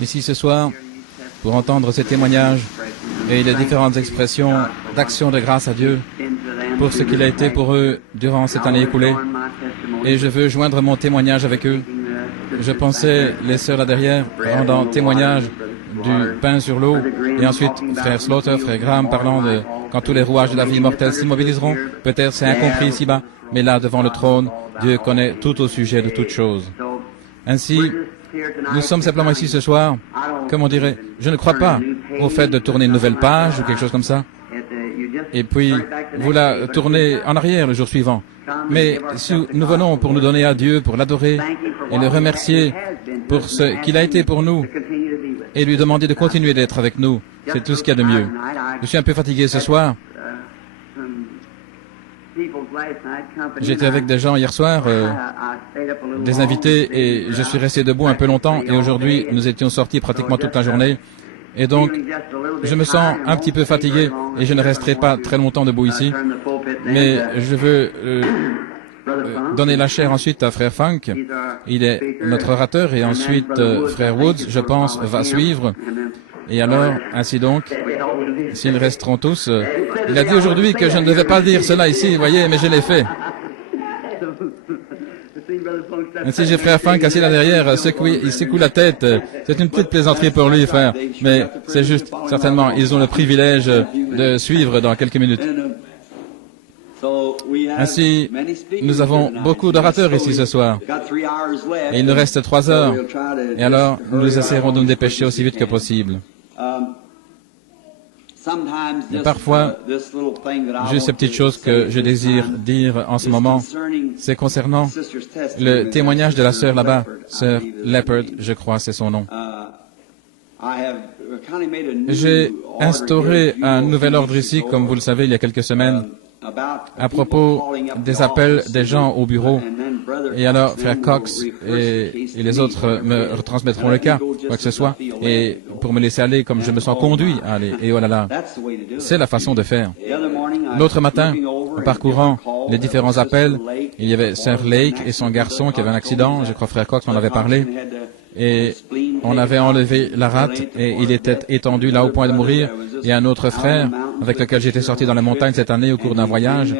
ici ce soir pour entendre ces témoignages et les différentes expressions d'action de grâce à Dieu pour ce qu'il a été pour eux durant cette année écoulée. Et je veux joindre mon témoignage avec eux. Je pensais, les sœurs là derrière, rendant témoignage du pain sur l'eau, et ensuite frère Slaughter, frère Graham parlant de quand tous les rouages de la vie mortelle s'immobiliseront. Peut-être c'est incompris ici-bas, mais là devant le trône, Dieu connaît tout au sujet de toutes choses. Ainsi, nous sommes simplement ici ce soir, comme on dirait, je ne crois pas au fait de tourner une nouvelle page ou quelque chose comme ça, et puis vous la tournez en arrière le jour suivant. Mais si nous venons pour nous donner à Dieu, pour l'adorer et le remercier pour ce qu'il a été pour nous et lui demander de continuer d'être avec nous, c'est tout ce qu'il y a de mieux. Je suis un peu fatigué ce soir. J'étais avec des gens hier soir, des invités, et je suis resté debout un peu longtemps, et aujourd'hui nous étions sortis pratiquement toute la journée. Et donc, je me sens un petit peu fatigué et je ne resterai pas très longtemps debout ici. Mais je veux donner la chair ensuite à Frère Funk. Il est notre orateur et ensuite Frère Woods, je pense, va suivre. Et alors, ainsi donc, s'ils resteront tous, il a dit aujourd'hui que je ne devais pas dire cela ici, vous voyez, mais je l'ai fait. Ainsi, j'ai frère Funk assis là derrière, il secoue la tête. C'est une petite plaisanterie pour lui, frère. Mais c'est juste, certainement, ils ont le privilège de suivre dans quelques minutes. Ainsi, nous avons beaucoup d'orateurs ici ce soir. Et il nous reste 3 heures. Et alors, nous essaierons de nous dépêcher aussi vite que possible. Et parfois, juste ces petites choses que je désire dire en ce moment, c'est concernant le témoignage de la sœur là-bas, sœur Leopard, je crois, c'est son nom. J'ai instauré un nouvel ordre ici, comme vous le savez, il y a quelques semaines, à propos des appels des gens au bureau. Et alors, frère Cox et les autres me retransmettront le cas, quoi que ce soit, et pour me laisser aller comme je me sens conduit à aller. Et oh là là, c'est la façon de faire. L'autre matin, en parcourant les différents appels, il y avait sœur Lake et son garçon qui avait un accident, je crois frère Cox m'en avait parlé, et on avait enlevé la rate et il était étendu là au point de mourir. Et un autre frère, avec lequel j'étais sorti dans la montagne cette année au cours d'un voyage,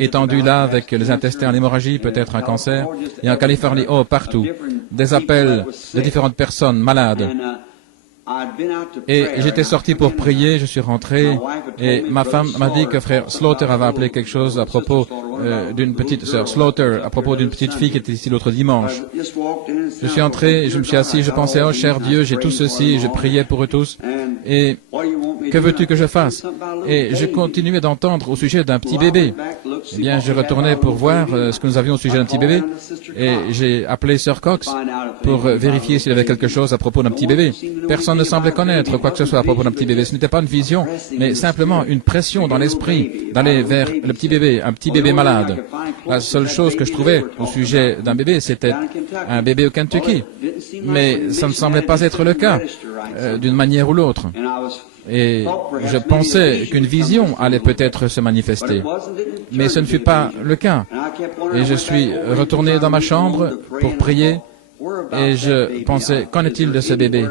étendu là avec les intestins en hémorragie, peut-être un cancer, et en Californie, oh, partout, des appels de différentes personnes malades. Et j'étais sorti pour prier, je suis rentré, et ma femme m'a dit que frère Slaughter avait appelé quelque chose à propos d'une petite sœur Slaughter, à propos d'une petite fille qui était ici l'autre dimanche. Je suis entré, je me suis assis, je pensais, oh cher Dieu, j'ai tout ceci, je priais pour eux tous, et que veux-tu que je fasse? Et je continuais d'entendre au sujet d'un petit bébé. Eh bien, je retournais pour voir ce que nous avions au sujet d'un petit bébé, et j'ai appelé sœur Cox pour vérifier s'il y avait quelque chose à propos d'un petit bébé. Personne ne semblait connaître quoi que ce soit à propos d'un petit bébé. Ce n'était pas une vision, mais simplement une pression dans l'esprit d'aller vers le petit bébé, un petit bébé malade. La seule chose que je trouvais au sujet d'un bébé, c'était un bébé au Kentucky. Mais ça ne semblait pas être le cas, d'une manière ou l'autre. Et je pensais qu'une vision allait peut-être se manifester. Mais ce ne fut pas le cas. Et je suis retourné dans ma chambre pour prier. Et je pensais, qu'en est-il de ce bébé?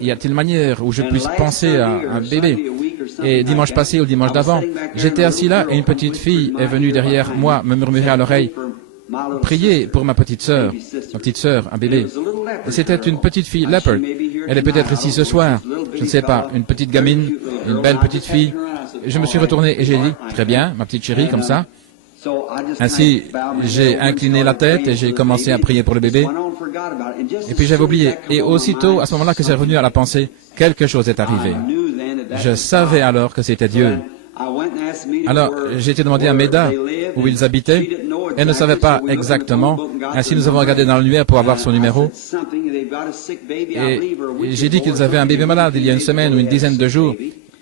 Y a-t-il manière où je puisse penser à un bébé? Et dimanche passé ou dimanche d'avant, j'étais assis là et une petite fille est venue derrière moi me murmurer à l'oreille, « Priez pour ma petite sœur, un bébé. » Et c'était une petite fille, Leopard. Elle est peut-être ici ce soir, je ne sais pas, une petite gamine, une belle petite fille. Je me suis retourné et j'ai dit, « Très bien, ma petite chérie, comme ça. » Ainsi, j'ai incliné la tête et j'ai commencé à prier pour le bébé. Et puis j'avais oublié. Et aussitôt, à ce moment-là que c'est revenu à la pensée, quelque chose est arrivé. Je savais alors que c'était Dieu. Alors, j'ai été demandé à Meda où ils habitaient. Elle ne savait pas exactement. Ainsi, nous avons regardé dans l'annuaire pour avoir son numéro. Et j'ai dit qu'ils avaient un bébé malade il y a une semaine ou une dizaine de jours.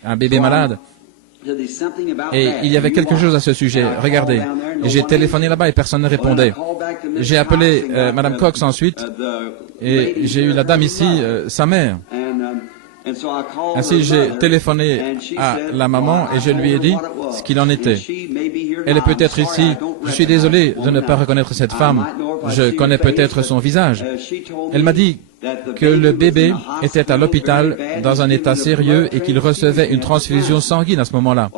Un bébé malade. Et il y avait quelque chose à ce sujet. Regardez. Et j'ai téléphoné là-bas et personne ne répondait. J'ai appelé Madame Cox ensuite et j'ai eu la dame ici, sa mère. Ainsi, j'ai téléphoné à la maman et je lui ai dit ce qu'il en était. Elle est peut-être ici. Je suis désolé de ne pas reconnaître cette femme. Je connais peut-être son visage. Elle m'a dit que le bébé était à l'hôpital dans un état sérieux et qu'il recevait une transfusion sanguine à ce moment-là.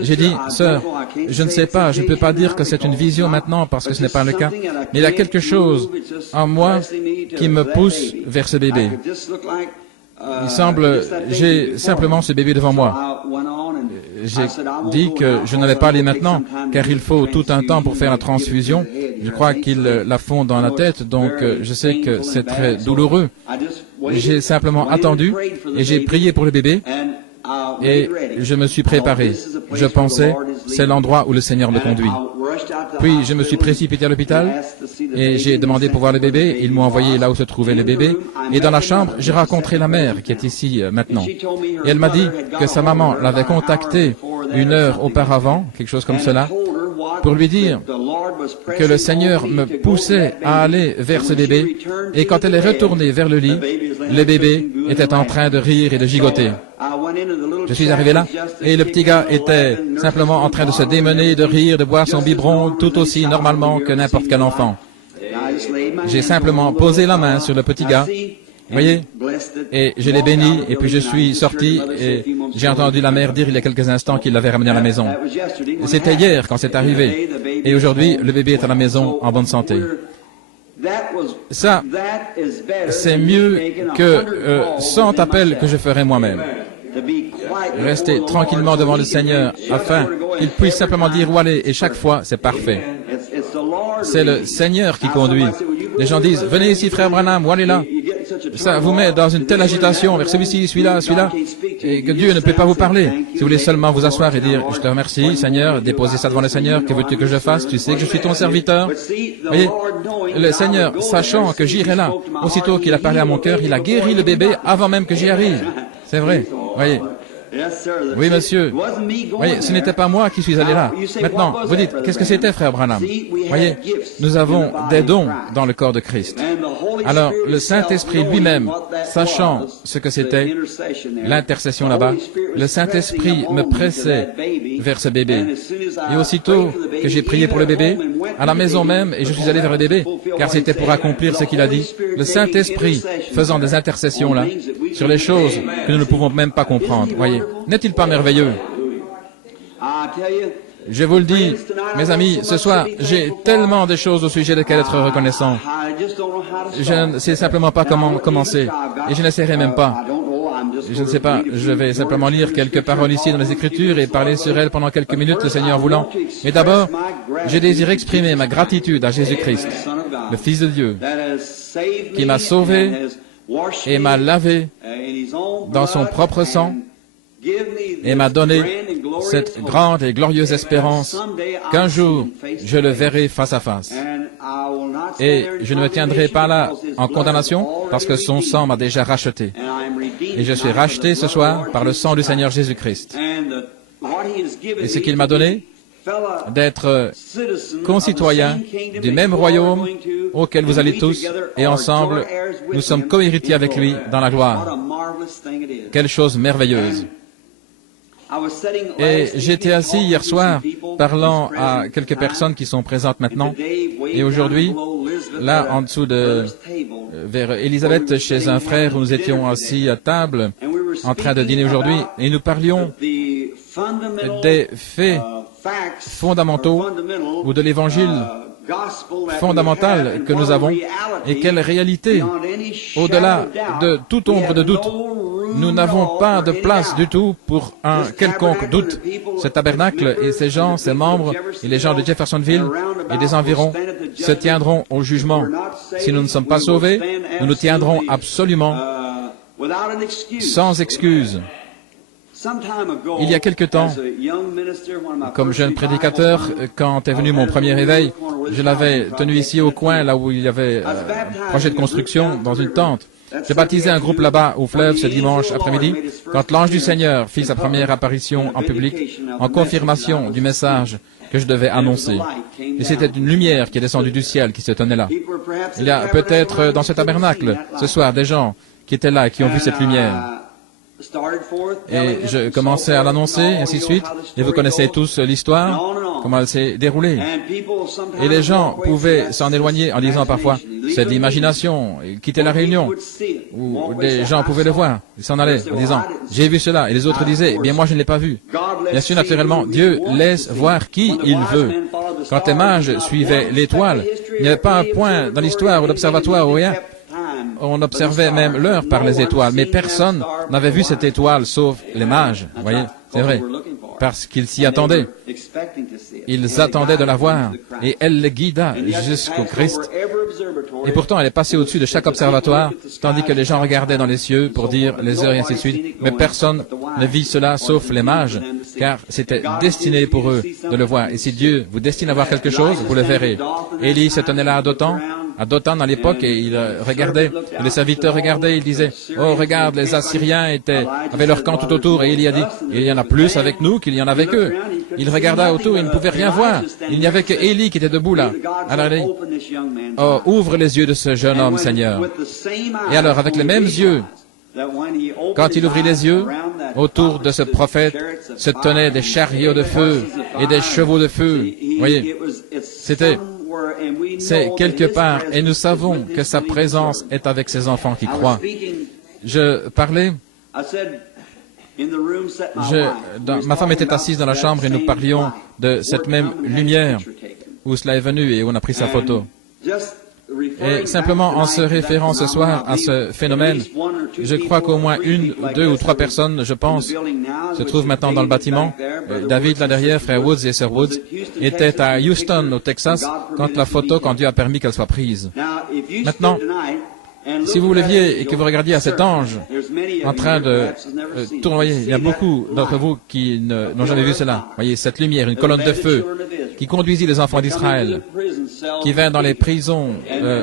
J'ai dit, sœur, je ne sais pas, je ne peux pas dire que c'est une vision maintenant parce que ce n'est pas le cas, mais il y a quelque chose en moi qui me pousse vers ce bébé. Il semble, j'ai simplement ce bébé devant moi. J'ai dit que je n'allais pas aller maintenant, car il faut tout un temps pour faire la transfusion. Je crois qu'ils la font dans la tête, donc je sais que c'est très douloureux. J'ai simplement attendu et j'ai prié pour le bébé et je me suis préparé. Je pensais, c'est l'endroit où le Seigneur me conduit. Puis je me suis précipité à l'hôpital et j'ai demandé pour voir le bébé. Ils m'ont envoyé là où se trouvait le bébé. Et dans la chambre, j'ai rencontré la mère qui est ici maintenant. Et elle m'a dit que sa maman l'avait contactée 1 heure auparavant, quelque chose comme cela, pour lui dire que le Seigneur me poussait à aller vers ce bébé. Et quand elle est retournée vers le lit, le bébé était en train de rire et de gigoter. Je suis arrivé là et le petit gars était simplement en train de se démener, de rire, de boire son biberon tout aussi normalement que n'importe quel enfant. J'ai simplement posé la main sur le petit gars, vous voyez, et je l'ai béni et puis je suis sorti et j'ai entendu la mère dire il y a quelques instants qu'il l'avait ramené à la maison. C'était hier quand c'est arrivé et aujourd'hui le bébé est à la maison en bonne santé. Ça, c'est mieux que 100 appels que je ferai moi-même. Rester tranquillement devant le Seigneur afin qu'il puisse simplement dire où aller et chaque fois c'est parfait. C'est le Seigneur qui conduit. Les gens disent venez ici frère Branham, où allez là. Ça vous met dans une telle agitation vers celui-ci, celui-là, celui-là, et que Dieu ne peut pas vous parler. Si vous voulez seulement vous asseoir et dire, je te remercie, Seigneur, déposez ça devant le Seigneur, que veux-tu que je fasse? Tu sais que je suis ton serviteur. Voyez, le Seigneur, sachant que j'irai là, aussitôt qu'il a parlé à mon cœur, il a guéri le bébé avant même que j'y arrive. C'est vrai, voyez. Oui, monsieur. Voyez, ce n'était pas moi qui suis allé là. Maintenant, vous dites, qu'est-ce que c'était, frère Branham? Voyez, nous avons des dons dans le corps de Christ. Alors, le Saint-Esprit lui-même, sachant ce que c'était, l'intercession là-bas, le Saint-Esprit me pressait vers ce bébé. Et aussitôt que j'ai prié pour le bébé, à la maison même, et je suis allé vers le bébé, car c'était pour accomplir ce qu'il a dit, le Saint-Esprit faisant des intercessions là, sur les choses que nous ne pouvons même pas comprendre. Voyez, n'est-il pas merveilleux? Je vous le dis, mes amis, ce soir, j'ai tellement de choses au sujet desquelles être reconnaissant. Je ne sais simplement pas comment commencer, et je n'essaierai même pas. Je ne sais pas, je vais simplement lire quelques paroles ici dans les Écritures et parler sur elles pendant quelques minutes, le Seigneur voulant. Mais d'abord, je désire exprimer ma gratitude à Jésus-Christ, le Fils de Dieu, qui m'a sauvé et m'a lavé dans son propre sang et m'a donné cette grande et glorieuse espérance qu'un jour je le verrai face à face. Et je ne me tiendrai pas là en condamnation parce que son sang m'a déjà racheté. Et je suis racheté ce soir par le sang du Seigneur Jésus-Christ. Et ce qu'il m'a donné, d'être concitoyen du même royaume auquel vous allez tous, et ensemble, nous sommes co-héritiers avec lui dans la gloire. Quelle chose merveilleuse! Et j'étais assis hier soir, parlant à quelques personnes qui sont présentes maintenant, et aujourd'hui, là, en dessous de, vers Élisabeth, chez un frère où nous étions assis à table, en train de dîner aujourd'hui, et nous parlions des faits fondamentaux ou de l'évangile fondamental que nous avons et quelle réalité, au-delà de toute ombre de doute, nous n'avons pas de place du tout pour un quelconque doute. Ce tabernacle et ses gens, ses membres et les gens de Jeffersonville et des environs se tiendront au jugement. Si nous ne sommes pas sauvés, nous nous tiendrons absolument sans excuse. Il y a quelque temps, comme jeune prédicateur, quand est venu mon premier éveil, je l'avais tenu ici au coin, là où il y avait un projet de construction, dans une tente. J'ai baptisé un groupe là-bas au fleuve ce dimanche après-midi, quand l'ange du Seigneur fit sa première apparition en public, en confirmation du message que je devais annoncer. Et c'était une lumière qui est descendue du ciel qui se tenait là. Il y a peut-être dans ce tabernacle, ce soir, des gens qui étaient là et qui ont vu cette lumière. Et je commençais à l'annoncer, ainsi de suite. Et vous connaissez tous l'histoire, comment elle s'est déroulée. Et les gens pouvaient s'en éloigner en disant parfois, c'est de l'imagination, et quitter la réunion. Ou des gens pouvaient le voir, ils s'en allaient en disant, j'ai vu cela. Et les autres disaient, eh bien moi je ne l'ai pas vu. Bien sûr, naturellement, Dieu laisse voir qui il veut. Quand les mages suivaient l'étoile, il n'y avait pas un point dans l'histoire ou l'observatoire ou rien. On observait même l'heure par les étoiles, mais personne n'avait vu cette étoile sauf les mages. Vous voyez, c'est vrai, parce qu'ils s'y attendaient. Ils attendaient de la voir, et elle les guida jusqu'au Christ. Et pourtant, elle est passée au-dessus de chaque observatoire, tandis que les gens regardaient dans les cieux pour dire les heures et ainsi de suite. Mais personne ne vit cela sauf les mages, car c'était destiné pour eux de le voir. Et si Dieu vous destine à voir quelque chose, vous le verrez. Élie se tenait là à Dothan à l'époque, et il regardait, et les serviteurs regardaient, ils disaient, oh regarde, les Assyriens avaient leur camp tout autour, et il a dit, il y en a plus avec nous qu'il y en a avec eux. Il regarda autour, il ne pouvait rien voir, il n'y avait que Élie qui était debout là. Alors il dit, oh, ouvre les yeux de ce jeune homme, Seigneur. Et alors, avec les mêmes yeux, quand il ouvrit les yeux, autour de ce prophète se tenaient des chariots de feu et des chevaux de feu. Vous voyez, c'est quelque part, et nous savons que sa présence est avec ses enfants qui croient. Je parlais, ma femme était assise dans la chambre et nous parlions de cette même lumière où cela est venu et où on a pris sa photo. Et simplement en se référant ce soir à ce phénomène, je crois qu'au moins une, deux ou trois personnes, je pense, se trouvent maintenant dans le bâtiment. David, là derrière, frère Woods et sœur Woods, étaient à Houston, au Texas, quand Dieu a permis qu'elle soit prise. Maintenant, si vous leviez et que vous regardiez à cet ange en train de tournoyer, il y a beaucoup d'entre vous qui n'ont jamais vu cela. Voyez, cette lumière, une colonne de feu qui conduisit les enfants d'Israël, qui vint dans les prisons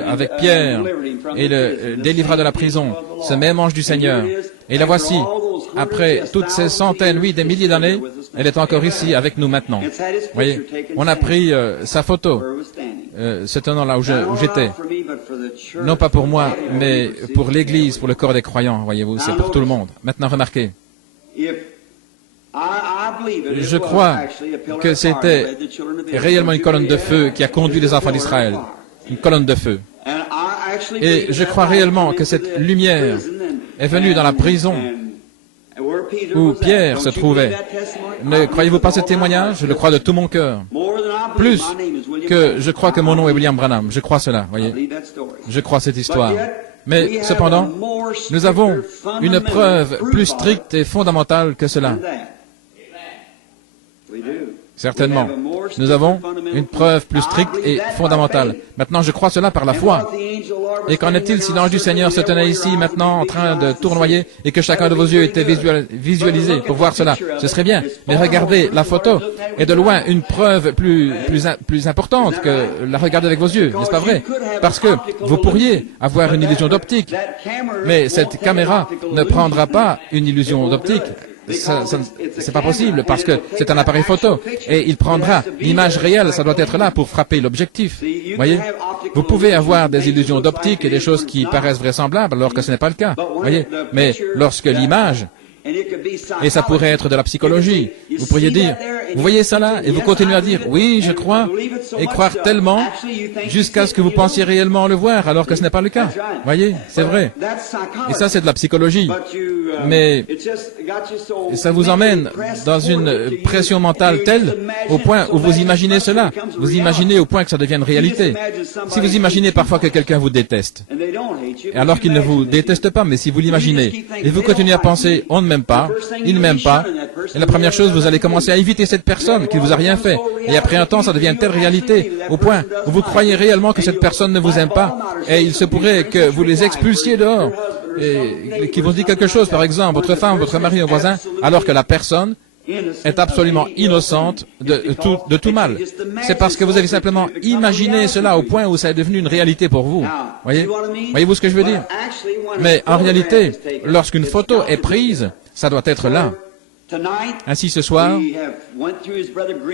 avec Pierre et le délivra de la prison, ce même ange du Seigneur. Et la voici, après toutes ces centaines, oui, des milliers d'années, elle est encore ici avec nous maintenant. Voyez, on a pris sa photo, se tenant là où j'étais. Non pas pour moi, mais pour l'Église, pour le corps des croyants, voyez-vous, c'est pour tout le monde. Maintenant, remarquez. Je crois que c'était réellement une colonne de feu qui a conduit les enfants d'Israël. Une colonne de feu. Et je crois réellement que cette lumière est venue dans la prison où Pierre se trouvait. Ne croyez-vous pas ce témoignage? Je le crois de tout mon cœur. Plus que je crois que mon nom est William Branham. Je crois cela, voyez. Je crois cette histoire. Mais cependant, nous avons une preuve plus stricte et fondamentale que cela. Certainement. Nous avons une preuve plus stricte et fondamentale. Maintenant, je crois cela par la foi. Et qu'en est-il si l'ange du Seigneur se tenait ici maintenant en train de tournoyer et que chacun de vos yeux était visualisé pour voir cela? Ce serait bien. Mais regardez la photo est de loin une preuve plus importante que la regarder avec vos yeux, n'est-ce pas vrai? Parce que vous pourriez avoir une illusion d'optique, mais cette caméra ne prendra pas une illusion d'optique. C'est pas possible parce que c'est un appareil photo et il prendra l'image réelle, ça doit être là pour frapper l'objectif. Voyez, vous pouvez avoir des illusions d'optique et des choses qui paraissent vraisemblables alors que ce n'est pas le cas. Voyez, mais lorsque l'image, et ça pourrait être de la psychologie, vous pourriez dire, vous voyez ça là, et vous continuez à dire, oui, je crois, et croire tellement jusqu'à ce que vous pensiez réellement le voir alors que ce n'est pas le cas. Voyez, c'est vrai. Et ça, c'est de la psychologie. Mais ça vous emmène dans une pression mentale telle au point où vous imaginez cela. Vous imaginez au point que ça devienne réalité. Si vous imaginez parfois que quelqu'un vous déteste, alors qu'il ne vous déteste pas, mais si vous l'imaginez, et vous continuez à penser, on ne m'aime pas, il ne m'aime pas, et la première chose, vous allez commencer à éviter cette personne qui ne vous a rien fait. Et après un temps, ça devient une telle réalité, au point où vous croyez réellement que cette personne ne vous aime pas, et il se pourrait que vous les expulsiez dehors, et qu'ils vous disent quelque chose, par exemple, votre femme, votre mari, un voisin, alors que la personne est absolument innocente de tout mal. C'est parce que vous avez simplement imaginé cela au point où ça est devenu une réalité pour vous. Voyez-vous ce que je veux dire? Mais en réalité, lorsqu'une photo est prise, ça doit être là. Ainsi, ce soir,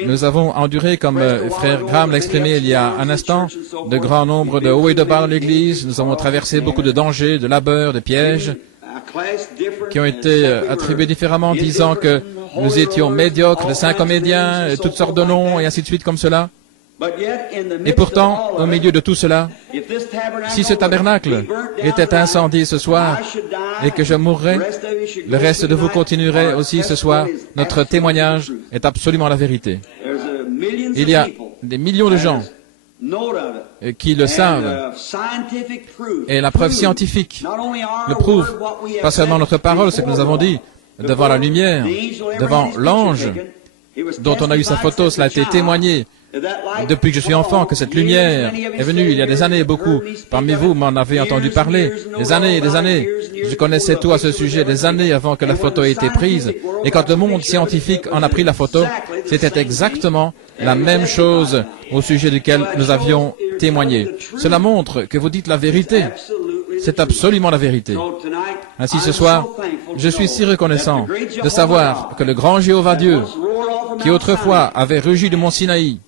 nous avons enduré, comme frère Graham l'a exprimé il y a un instant, de grands nombres de hauts et de bas dans l'Église. Nous avons traversé beaucoup de dangers, de labeurs, de pièges. qui ont été attribués différemment, disant que nous étions médiocres, de saints comédiens, et toutes sortes de noms, et ainsi de suite comme cela. Et pourtant, au milieu de tout cela, si ce tabernacle était incendié ce soir et que je mourrais, le reste de vous continuerait aussi ce soir. Notre témoignage est absolument la vérité. Il y a des millions de gens qui le savent. Et la preuve scientifique le prouve. Pas seulement notre parole, ce que nous avons dit, devant la lumière, devant l'ange, dont on a eu sa photo, cela a été témoigné depuis que je suis enfant, que cette lumière est venue il y a des années, beaucoup. Parmi vous m'en avez entendu parler, des années et des années. Je connaissais tout à ce sujet des années avant que la photo ait été prise. Et quand le monde scientifique en a pris la photo, c'était exactement la même chose au sujet duquel nous avions témoigné. Cela montre que vous dites la vérité. C'est absolument la vérité. Ainsi ce soir, je suis si reconnaissant de savoir que le grand Jéhovah Dieu, qui autrefois avait rugi de mont Sinaï,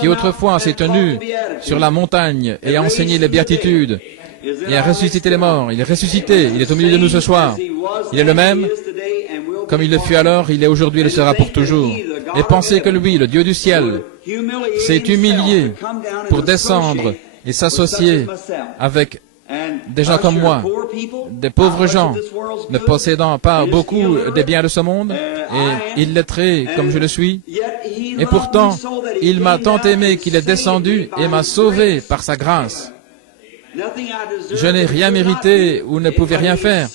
qui autrefois s'est tenu sur la montagne et a enseigné les béatitudes, et a ressuscité les morts, il est ressuscité, il est au milieu de nous ce soir. Il est le même, comme il le fut alors, il est aujourd'hui et le sera pour toujours. Et pensez que lui, le Dieu du ciel, s'est humilié pour descendre et s'associer avec des gens comme moi, des pauvres gens, ne possédant pas beaucoup des biens de ce monde, et illettrés comme je le suis. Et pourtant, il m'a tant aimé qu'il est descendu et m'a sauvé par sa grâce. Je n'ai rien mérité ou ne pouvais rien faire,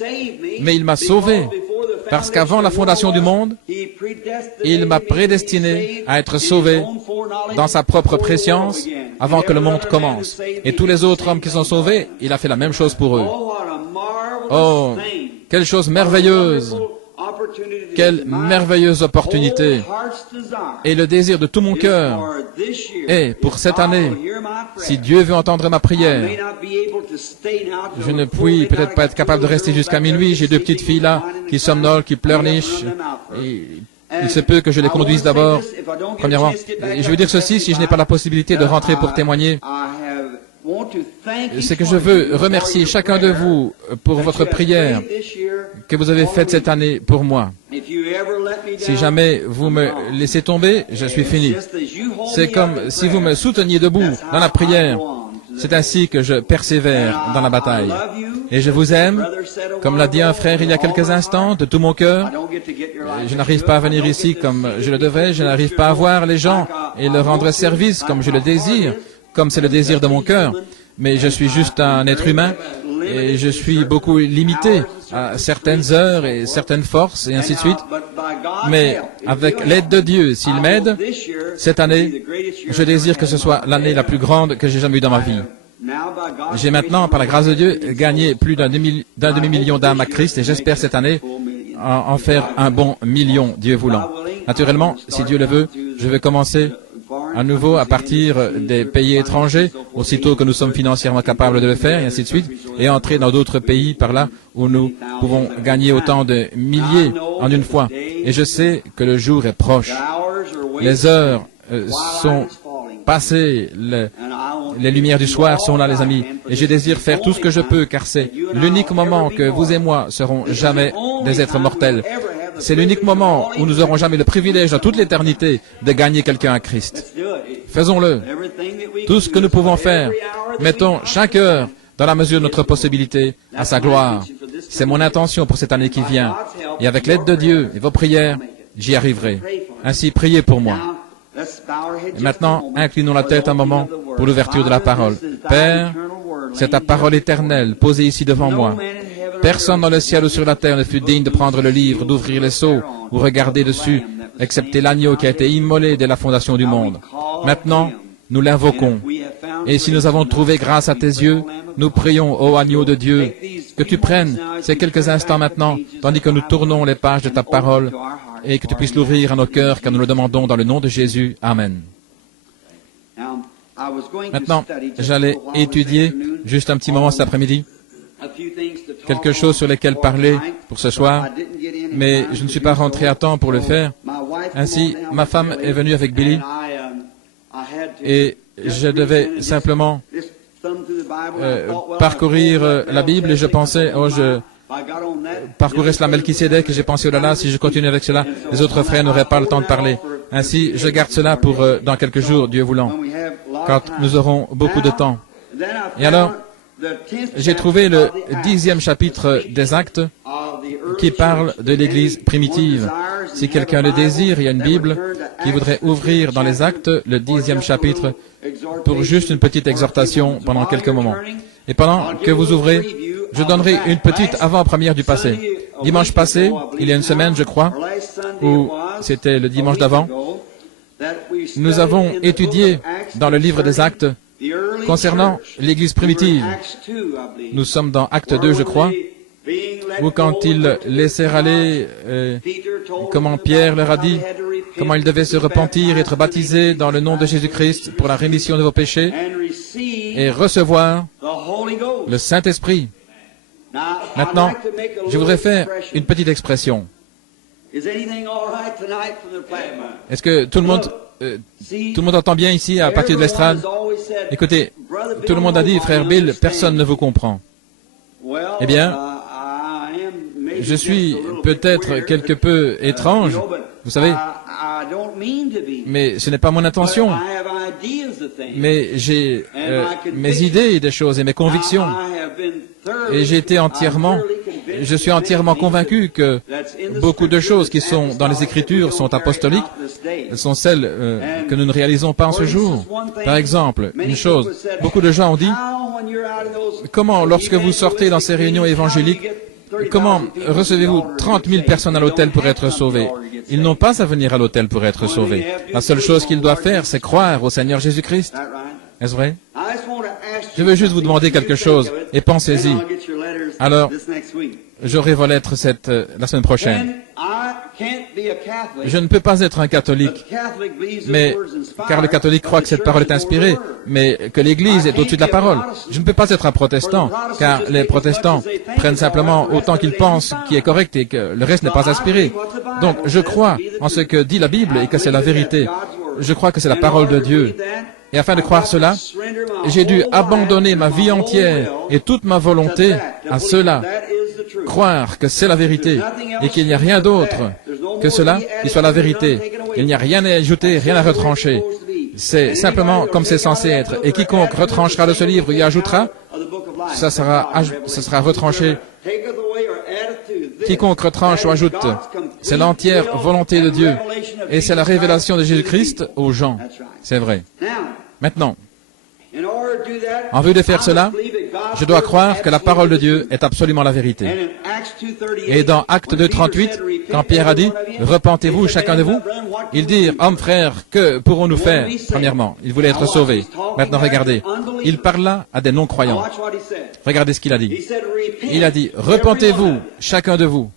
mais il m'a sauvé, parce qu'avant la fondation du monde, il m'a prédestiné à être sauvé dans sa propre préscience avant que le monde commence. Et tous les autres hommes qui sont sauvés, il a fait la même chose pour eux. Oh, quelle chose merveilleuse! Quelle merveilleuse opportunité! Et le désir de tout mon cœur est, pour cette année, si Dieu veut entendre ma prière, je ne puis peut-être pas être capable de rester jusqu'à minuit. J'ai deux petites filles là, qui somnolent, qui pleurnichent. Il se peut que je les conduise d'abord, premièrement. Et je veux dire ceci, si je n'ai pas la possibilité de rentrer pour témoigner, c'est que je veux remercier chacun de vous pour votre prière que vous avez faite cette année pour moi. Si jamais vous me laissez tomber, je suis fini. C'est comme si vous me souteniez debout dans la prière. C'est ainsi que je persévère dans la bataille. Et je vous aime, comme l'a dit un frère il y a quelques instants, de tout mon cœur. Je n'arrive pas à venir ici comme je le devrais, je n'arrive pas à voir les gens et leur rendre service comme je le désire, comme c'est le désir de mon cœur. Mais je suis juste un être humain et je suis beaucoup limité à certaines heures et certaines forces et ainsi de suite. Mais avec l'aide de Dieu, s'il m'aide, cette année, je désire que ce soit l'année la plus grande que j'ai jamais eue dans ma vie. J'ai maintenant, par la grâce de Dieu, gagné plus d'un demi-million d'âmes à Christ et j'espère cette année en faire un bon million, Dieu voulant. Naturellement, si Dieu le veut, je vais commencer à nouveau à partir des pays étrangers, aussitôt que nous sommes financièrement capables de le faire, et ainsi de suite, et entrer dans d'autres pays par là où nous pouvons gagner autant de milliers en une fois. Et je sais que le jour est proche. Les heures sont passées, les lumières du soir sont là, les amis, et je désire faire tout ce que je peux, car c'est l'unique moment que vous et moi serons jamais des êtres mortels. C'est l'unique moment où nous n'aurons jamais le privilège dans toute l'éternité de gagner quelqu'un à Christ. Faisons-le. Tout ce que nous pouvons faire, mettons chaque heure, dans la mesure de notre possibilité, à sa gloire. C'est mon intention pour cette année qui vient. Et avec l'aide de Dieu et vos prières, j'y arriverai. Ainsi, priez pour moi. Et maintenant, inclinons la tête un moment pour l'ouverture de la parole. Père, c'est ta parole éternelle posée ici devant moi. Personne dans le ciel ou sur la terre ne fut digne de prendre le livre, d'ouvrir les sceaux ou regarder dessus, excepté l'agneau qui a été immolé dès la fondation du monde. Maintenant, nous l'invoquons. Et si nous avons trouvé grâce à tes yeux, nous prions, ô agneau de Dieu, que tu prennes ces quelques instants maintenant, tandis que nous tournons les pages de ta parole, et que tu puisses l'ouvrir à nos cœurs, car nous le demandons dans le nom de Jésus. Amen. Maintenant, j'allais étudier juste un petit moment cet après-midi quelque chose sur lequel parler pour ce soir, mais je ne suis pas rentré à temps pour le faire. Ainsi, ma femme est venue avec Billy et je devais simplement parcourir la Bible et je pensais, oh, parcourir cela Melchisédek et j'ai pensé, oh là là, si je continue avec cela, les autres frères n'auraient pas le temps de parler. Ainsi, je garde cela pour dans quelques jours, Dieu voulant, quand nous aurons beaucoup de temps. Et alors, j'ai trouvé le 10e chapitre des Actes qui parle de l'Église primitive. Si quelqu'un le désire, il y a une Bible qui voudrait ouvrir dans les Actes le 10e chapitre pour juste une petite exhortation pendant quelques moments. Et pendant que vous ouvrez, je donnerai une petite avant-première du passé. Dimanche passé, il y a une semaine, je crois, ou c'était le dimanche d'avant, nous avons étudié dans le livre des Actes concernant l'Église primitive. Nous sommes dans Acte 2, je crois, où quand ils laissèrent aller, comment Pierre leur a dit, comment ils devaient se repentir, être baptisés dans le nom de Jésus-Christ pour la rémission de vos péchés et recevoir le Saint-Esprit. Maintenant, je voudrais faire une petite expression. Est-ce que tout le monde entend bien ici à partir de l'estrade? Écoutez, tout le monde a dit, frère Bill, personne ne vous comprend. Eh bien, je suis peut-être quelque peu étrange, vous savez, mais ce n'est pas mon intention. Mais j'ai mes idées des choses et mes convictions. Et je suis entièrement convaincu que beaucoup de choses qui sont dans les Écritures sont apostoliques, sont celles que nous ne réalisons pas en ce jour. Par exemple, une chose, beaucoup de gens ont dit, comment lorsque vous sortez dans ces réunions évangéliques, comment recevez-vous 30 000 personnes à l'autel pour être sauvées? Ils n'ont pas à venir à l'autel pour être sauvés. La seule chose qu'ils doivent faire, c'est croire au Seigneur Jésus-Christ. Est-ce vrai? Je veux juste vous demander quelque chose, et pensez-y. Alors, j'aurai vos lettres la semaine prochaine. Je ne peux pas être un catholique, car le catholique croit que cette parole est inspirée, mais que l'Église est au-dessus de la parole. Je ne peux pas être un protestant, car les protestants prennent simplement autant qu'ils pensent qui est correct et que le reste n'est pas inspiré. Donc, je crois en ce que dit la Bible et que c'est la vérité. Je crois que c'est la parole de Dieu. Et afin de croire cela, j'ai dû abandonner ma vie entière et toute ma volonté à cela. Croire que c'est la vérité et qu'il n'y a rien d'autre que cela qui soit la vérité. Il n'y a rien à ajouter, rien à retrancher. C'est simplement comme c'est censé être. Et quiconque retranchera de ce livre y ajoutera, ça sera retranché. Quiconque retranche ou ajoute, c'est l'entière volonté de Dieu. Et c'est la révélation de Jésus-Christ aux gens. C'est vrai. Maintenant, en vue de faire cela, je dois croire que la parole de Dieu est absolument la vérité. Et dans Acte 2:38, quand Pierre a dit, « Repentez-vous, chacun de vous », ils dirent, « Hommes, frères, que pourrons-nous faire ?» Premièrement, ils voulaient être sauvés. Maintenant, regardez, il parla à des non-croyants. Regardez ce qu'il a dit. Il a dit, « Repentez-vous, chacun de vous ».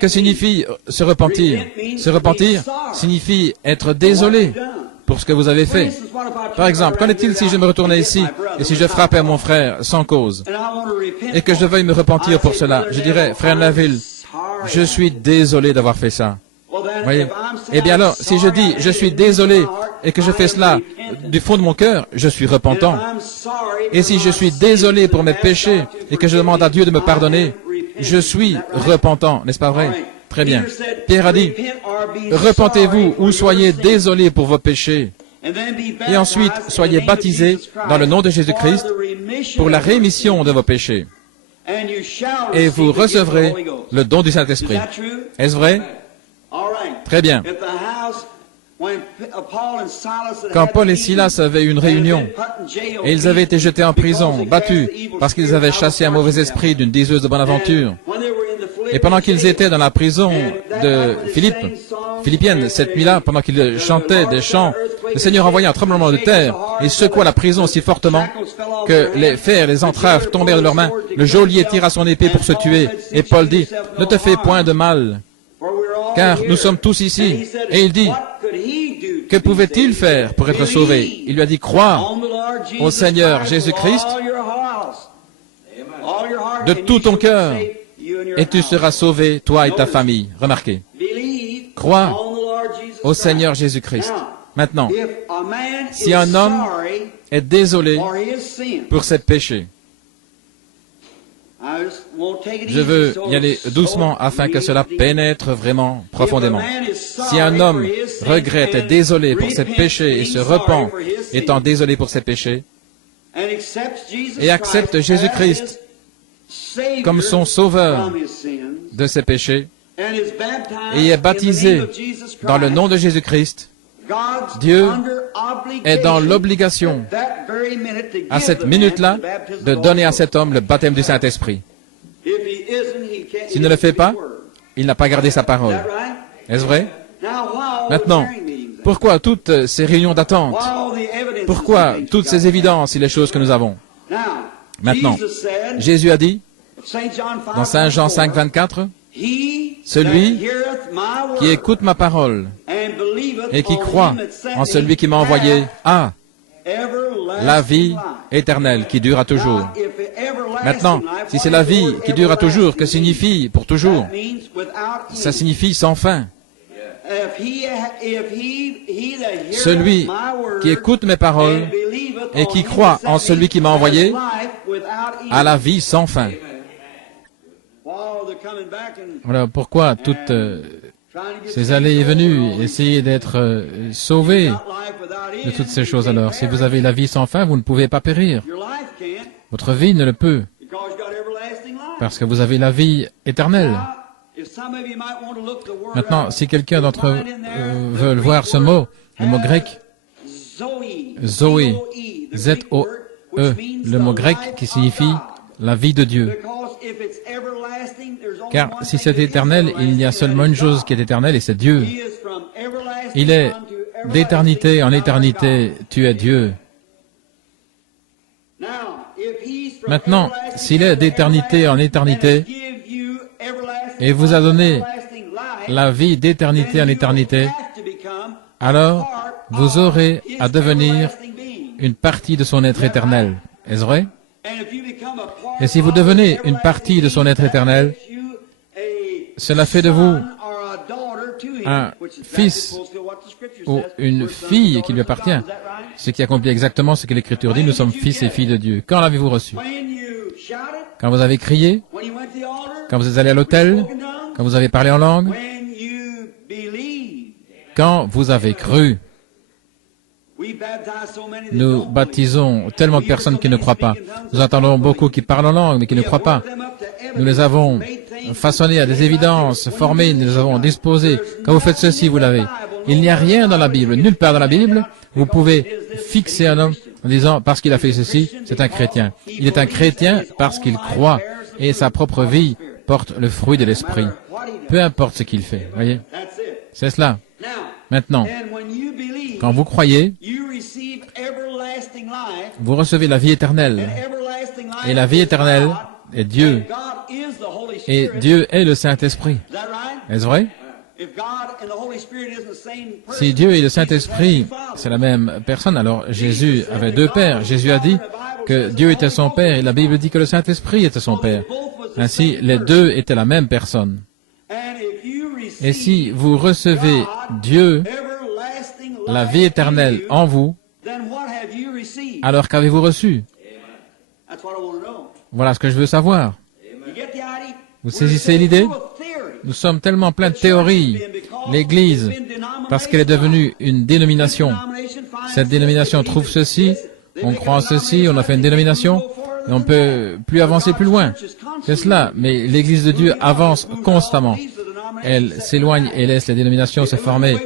Que signifie se repentir? Se repentir signifie être désolé pour ce que vous avez fait. Par exemple, qu'en est-il si je me retournais ici et si je frappais mon frère sans cause et que je veuille me repentir pour cela? Je dirais, frère Neville, je suis désolé d'avoir fait ça. Voyez? Eh bien alors, si je dis, je suis désolé et que je fais cela du fond de mon cœur, je suis repentant. Et si je suis désolé pour mes péchés et que je demande à Dieu de me pardonner, je suis repentant, n'est-ce pas vrai? Très bien. Pierre a dit, repentez-vous ou soyez désolés pour vos péchés. Et ensuite, soyez baptisés dans le nom de Jésus-Christ pour la rémission de vos péchés. Et vous recevrez le don du Saint-Esprit. Est-ce vrai? Très bien. Quand Paul et Silas avaient une réunion, et ils avaient été jetés en prison, battus, parce qu'ils avaient chassé un mauvais esprit d'une diseuse de Bonaventure, et pendant qu'ils étaient dans la prison de Philippienne, cette nuit-là, pendant qu'ils chantaient des chants, le Seigneur envoya un tremblement de terre et secoua la prison si fortement que les fers, les entraves tombèrent de leurs mains. Le geôlier tira son épée pour se tuer, et Paul dit, « Ne te fais point de mal, car nous sommes tous ici. » Et il dit, « Que pouvait-il faire pour être sauvé ?» Il lui a dit, « Crois au Seigneur Jésus-Christ de tout ton cœur, et tu seras sauvé, toi et ta famille. » Remarquez. Crois au Seigneur Jésus-Christ. Maintenant, si un homme est désolé pour ses péchés, Je veux y aller doucement afin que cela pénètre vraiment profondément. Si un homme regrette, est désolé pour ses péchés et se repent, étant désolé pour ses péchés, et accepte Jésus-Christ comme son sauveur de ses péchés, et est baptisé dans le nom de Jésus-Christ, Dieu est dans l'obligation, à cette minute-là, de donner à cet homme le baptême du Saint-Esprit. S'il ne le fait pas, il n'a pas gardé sa parole. Est-ce vrai? Maintenant, pourquoi toutes ces réunions d'attente? Pourquoi toutes ces évidences et les choses que nous avons? Maintenant, Jésus a dit, dans Saint Jean 5, 24, « Celui qui écoute ma parole et qui croit en celui qui m'a envoyé a la vie éternelle qui dure à toujours. » Maintenant, si c'est la vie qui dure à toujours, que signifie pour toujours? Ça signifie sans fin. Celui qui écoute mes paroles et qui croit en celui qui m'a envoyé a la vie sans fin. Voilà pourquoi toutes ces allées et venues, essayer d'être sauvés de toutes ces choses. Alors, si vous avez la vie sans fin, vous ne pouvez pas périr. Votre vie ne le peut, parce que vous avez la vie éternelle. Maintenant, si quelqu'un d'entre vous veut voir ce mot, le mot grec, Zoé, Z-O-E, le mot grec qui signifie la vie de Dieu. Car si c'est éternel, il y a seulement une chose qui est éternelle, et c'est Dieu. Il est d'éternité en éternité, tu es Dieu. Maintenant, s'il est d'éternité en éternité, et vous a donné la vie d'éternité en éternité, alors vous aurez à devenir une partie de son être éternel. Est-ce vrai? Et si vous devenez une partie de son être éternel, cela fait de vous un fils ou une fille qui lui appartient, ce qui accomplit exactement ce que l'Écriture dit, nous sommes fils et filles de Dieu. Quand l'avez-vous reçu? Quand vous avez crié? Quand vous êtes allé à l'autel? Quand vous avez parlé en langue? Quand vous avez cru? Nous baptisons tellement de personnes qui ne croient pas. Nous entendons beaucoup qui parlent en langue, mais qui ne croient pas. Nous les avons façonnés à des évidences, formés, nous les avons disposés. Quand vous faites ceci, vous l'avez. Il n'y a rien dans la Bible, nulle part dans la Bible, vous pouvez fixer un homme en disant, parce qu'il a fait ceci, c'est un chrétien. Il est un chrétien parce qu'il croit, et sa propre vie porte le fruit de l'esprit. Peu importe ce qu'il fait, voyez. C'est cela. Maintenant, quand vous croyez, vous recevez la vie éternelle. Et la vie éternelle est Dieu. Et Dieu est le Saint-Esprit. Est-ce vrai? Si Dieu et le Saint-Esprit, c'est la même personne, alors Jésus avait deux pères. Jésus a dit que Dieu était son père et la Bible dit que le Saint-Esprit était son père. Ainsi, les deux étaient la même personne. Et si vous recevez Dieu, la vie éternelle en vous, alors qu'avez-vous reçu? Voilà ce que je veux savoir. Vous saisissez l'idée? Nous sommes tellement pleins de théories. L'Église, parce qu'elle est devenue une dénomination. Cette dénomination trouve ceci, on croit en ceci, on a fait une dénomination, et on ne peut plus avancer plus loin. C'est cela, mais l'Église de Dieu avance constamment. Elle s'éloigne et laisse les dénominations se former.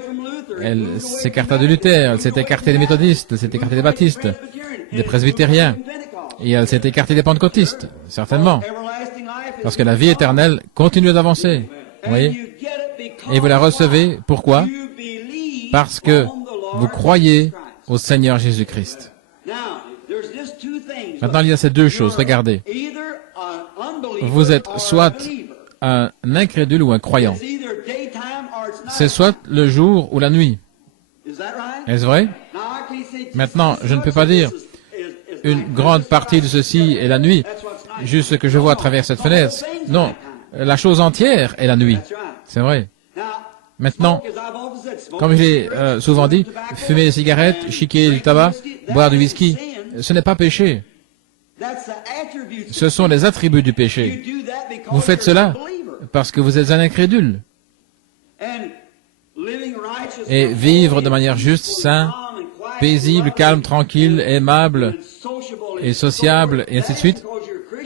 Elle s'écarta de Luther, elle s'est écartée des méthodistes, elle s'est écartée des baptistes, des presbytériens, et elle s'est écartée des pentecôtistes, certainement. Parce que la vie éternelle continue d'avancer. Vous voyez? Et vous la recevez, pourquoi? Parce que vous croyez au Seigneur Jésus-Christ. Maintenant, il y a ces deux choses, regardez. Vous êtes soit un incrédule ou un croyant. C'est soit le jour ou la nuit. Est-ce vrai? Maintenant, je ne peux pas dire une grande partie de ceci est la nuit, juste ce que je vois à travers cette fenêtre. Non, la chose entière est la nuit. C'est vrai. Maintenant, comme je l'ai souvent dit, fumer des cigarettes, chiquer du tabac, boire du whisky, ce n'est pas péché. Ce sont les attributs du péché. Vous faites cela parce que vous êtes un incrédule. Et vivre de manière juste, sain, paisible, calme, tranquille, aimable et sociable, et ainsi de suite,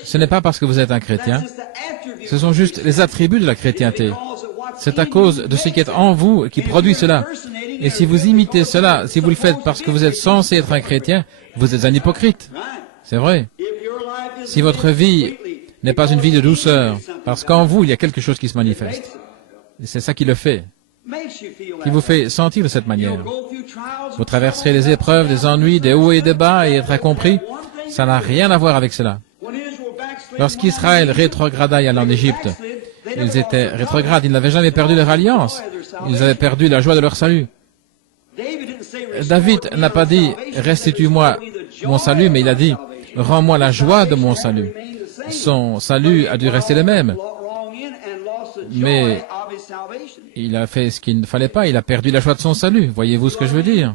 ce n'est pas parce que vous êtes un chrétien. Ce sont juste les attributs de la chrétienté. C'est à cause de ce qui est en vous qui produit cela. Et si vous imitez cela, si vous le faites parce que vous êtes censé être un chrétien, vous êtes un hypocrite. C'est vrai. Si votre vie n'est pas une vie de douceur, parce qu'en vous, il y a quelque chose qui se manifeste. Et c'est ça qui le fait, qui vous fait sentir de cette manière. Vous traverserez les épreuves, des ennuis, des hauts et des bas, et être incompris, ça n'a rien à voir avec cela. Lorsqu'Israël rétrograda et allait en Égypte, ils étaient rétrogrades, ils n'avaient jamais perdu leur alliance. Ils avaient perdu la joie de leur salut. David n'a pas dit « Restitue-moi mon salut », mais il a dit « Rends-moi la joie de mon salut ». Son salut a dû rester le même. Mais il a fait ce qu'il ne fallait pas, il a perdu la joie de son salut. Voyez-vous ce que je veux dire?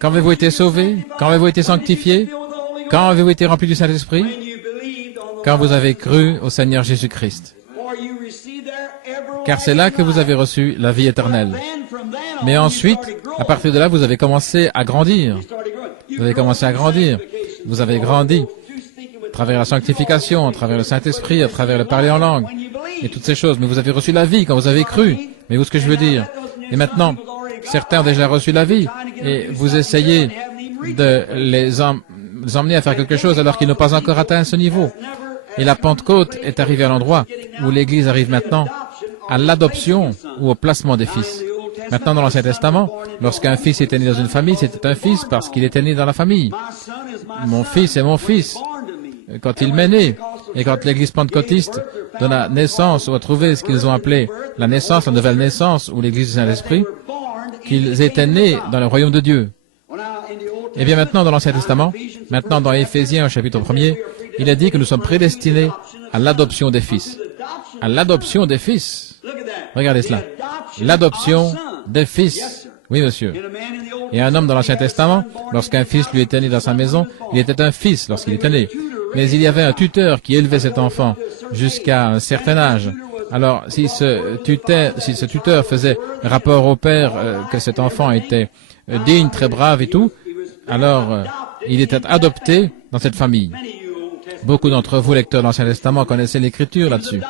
Quand avez-vous été sauvé? Quand avez-vous été sanctifié? Quand avez-vous été rempli du Saint-Esprit? Quand vous avez cru au Seigneur Jésus-Christ. Car c'est là que vous avez reçu la vie éternelle. Mais ensuite, à partir de là, vous avez commencé à grandir. Vous avez commencé à grandir. Vous avez grandi à travers la sanctification, à travers le Saint-Esprit, à travers le parler en langue, et toutes ces choses. Mais vous avez reçu la vie quand vous avez cru. Mais où est-ce que je veux dire? Et maintenant, certains ont déjà reçu la vie, et vous essayez de les emmener à faire quelque chose alors qu'ils n'ont pas encore atteint ce niveau. Et la Pentecôte est arrivée à l'endroit où l'Église arrive maintenant à l'adoption ou au placement des fils. Maintenant, dans l'Ancien Testament, lorsqu'un fils était né dans une famille, c'était un fils parce qu'il était né dans la famille. Mon fils est mon fils. Quand il m'est né, et quand l'Église pentecôtiste donna naissance ou a trouvé ce qu'ils ont appelé la naissance, la nouvelle naissance ou l'Église du Saint-Esprit, qu'ils étaient nés dans le royaume de Dieu. Et bien maintenant, dans l'Ancien Testament, maintenant dans Éphésiens, au chapitre 1er, il est dit que nous sommes prédestinés à l'adoption des fils. À l'adoption des fils. Regardez cela. L'adoption des fils. Oui, monsieur. Et un homme dans l'Ancien Testament, lorsqu'un fils lui était né dans sa maison, il était un fils lorsqu'il était né. Mais il y avait un tuteur qui élevait cet enfant jusqu'à un certain âge. Alors, si ce tuteur faisait rapport au père que cet enfant était digne, très brave et tout, alors il était adopté dans cette famille. Beaucoup d'entre vous, lecteurs de l'Ancien Testament, connaissaient l'Écriture là-dessus.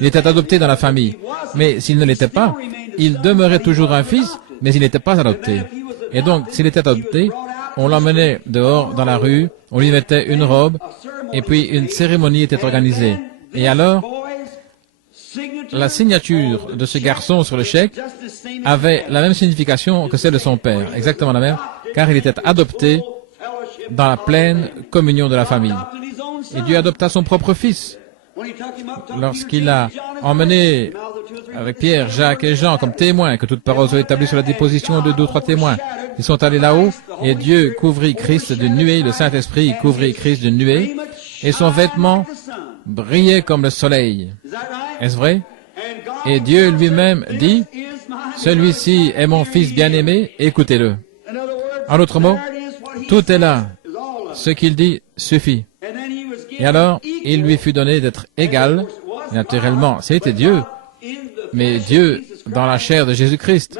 Il était adopté dans la famille. Mais s'il ne l'était pas, il demeurait toujours un fils, mais il n'était pas adopté. Et donc, s'il était adopté, on l'emmenait dehors, dans la rue, on lui mettait une robe, et puis une cérémonie était organisée. Et alors, la signature de ce garçon sur le chèque avait la même signification que celle de son père, exactement la même, car il était adopté dans la pleine communion de la famille. Et Dieu adopta son propre fils. Lorsqu'il a emmené avec Pierre, Jacques et Jean comme témoins, que toute parole soit établie sur la déposition de 2 ou 3 témoins, ils sont allés là-haut, et Dieu couvrit Christ d'une nuée, le Saint-Esprit couvrit Christ d'une nuée, et son vêtement brillait comme le soleil. Est-ce vrai? Et Dieu lui-même dit, « Celui-ci est mon fils bien-aimé, écoutez-le. » En d'autres mots, tout est là. Ce qu'il dit suffit. Et alors, il lui fut donné d'être égal. Naturellement, c'était Dieu, mais Dieu dans la chair de Jésus-Christ,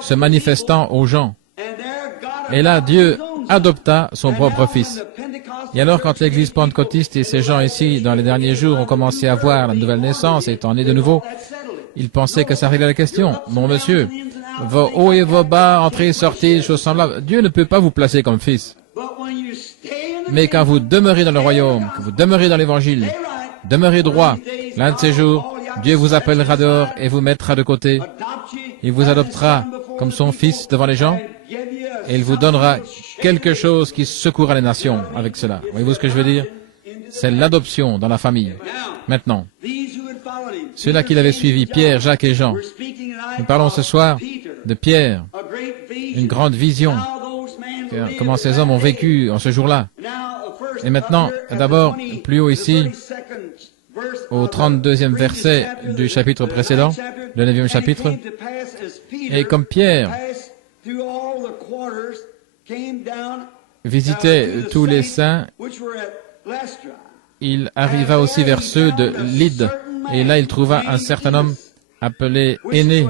se manifestant aux gens. Et là, Dieu adopta son propre fils. Et alors, quand l'Église pentecôtiste et ces gens ici, dans les derniers jours, ont commencé à voir la nouvelle naissance étant nés de nouveau, ils pensaient que ça réglait la question. Non, monsieur, vos hauts et vos bas, entrées et sorties, choses semblables, Dieu ne peut pas vous placer comme fils. Mais quand vous demeurez dans le royaume, que vous demeurez dans l'Évangile, demeurez droit, l'un de ces jours, Dieu vous appellera dehors et vous mettra de côté. Il vous adoptera comme son fils devant les gens et il vous donnera quelque chose qui secouera les nations avec cela. Voyez-vous ce que je veux dire? C'est l'adoption dans la famille. Maintenant, ceux-là qui l'avaient suivi, Pierre, Jacques et Jean, nous parlons ce soir de Pierre, une grande vision, comment ces hommes ont vécu en ce jour-là. Et maintenant, d'abord, plus haut ici, au 32e verset du chapitre précédent, le 9e chapitre, et comme Pierre visitait tous les saints, il arriva aussi vers ceux de Lydde, et là il trouva un certain homme appelé Énée,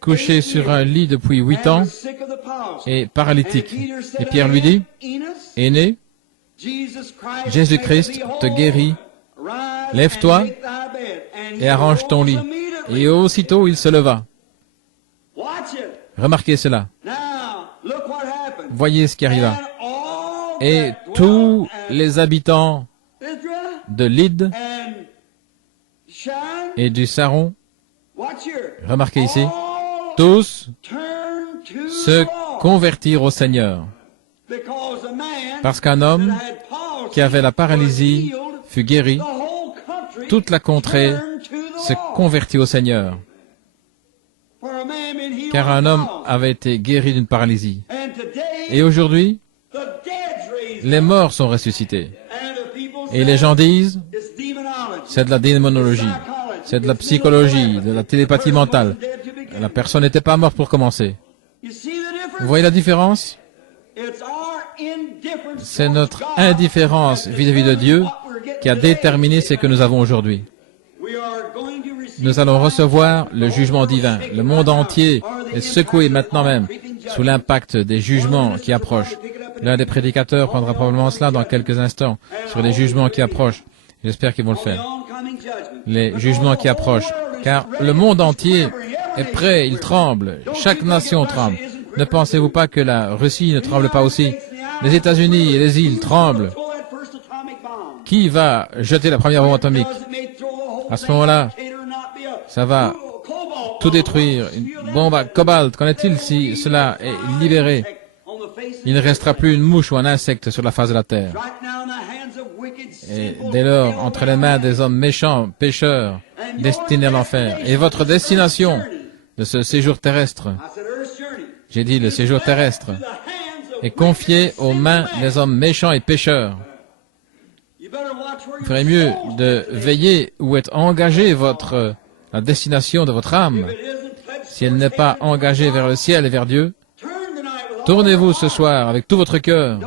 couché sur un lit depuis 8 ans et paralytique. Et Pierre lui dit, Énée, Jésus-Christ te guérit, lève-toi et arrange ton lit. Et aussitôt il se leva. Remarquez cela. Voyez ce qui arriva. Et tous les habitants de Lydde et du Saron, remarquez ici, tous se convertirent au Seigneur. Parce qu'un homme qui avait la paralysie fut guéri, toute la contrée se convertit au Seigneur. Car un homme avait été guéri d'une paralysie. Et aujourd'hui, les morts sont ressuscités. Et les gens disent, c'est de la démonologie, c'est de la psychologie, de la télépathie mentale. La personne n'était pas morte pour commencer. Vous voyez la différence? C'est notre indifférence vis-à-vis de Dieu qui a déterminé ce que nous avons aujourd'hui. Nous allons recevoir le jugement divin. Le monde entier est secoué maintenant même sous l'impact des jugements qui approchent. L'un des prédicateurs prendra probablement cela dans quelques instants sur les jugements qui approchent. J'espère qu'ils vont le faire. Les jugements qui approchent. Car le monde entier est prêt, il tremble. Chaque nation tremble. Ne pensez-vous pas que la Russie ne tremble pas aussi? Les États-Unis et les îles tremblent. Qui va jeter la première bombe atomique? À ce moment-là, ça va tout détruire. Une bombe à cobalt, qu'en est-il si cela est libéré? Il ne restera plus une mouche ou un insecte sur la face de la terre. Et dès lors, entre les mains des hommes méchants, pécheurs, destinés à l'enfer, et votre destination de ce séjour terrestre, j'ai dit le séjour terrestre, est confié aux mains des hommes méchants et pécheurs. Il ferait mieux de veiller où est engagée la destination de votre âme. Si elle n'est pas engagée vers le ciel et vers Dieu, tournez-vous ce soir avec tout votre cœur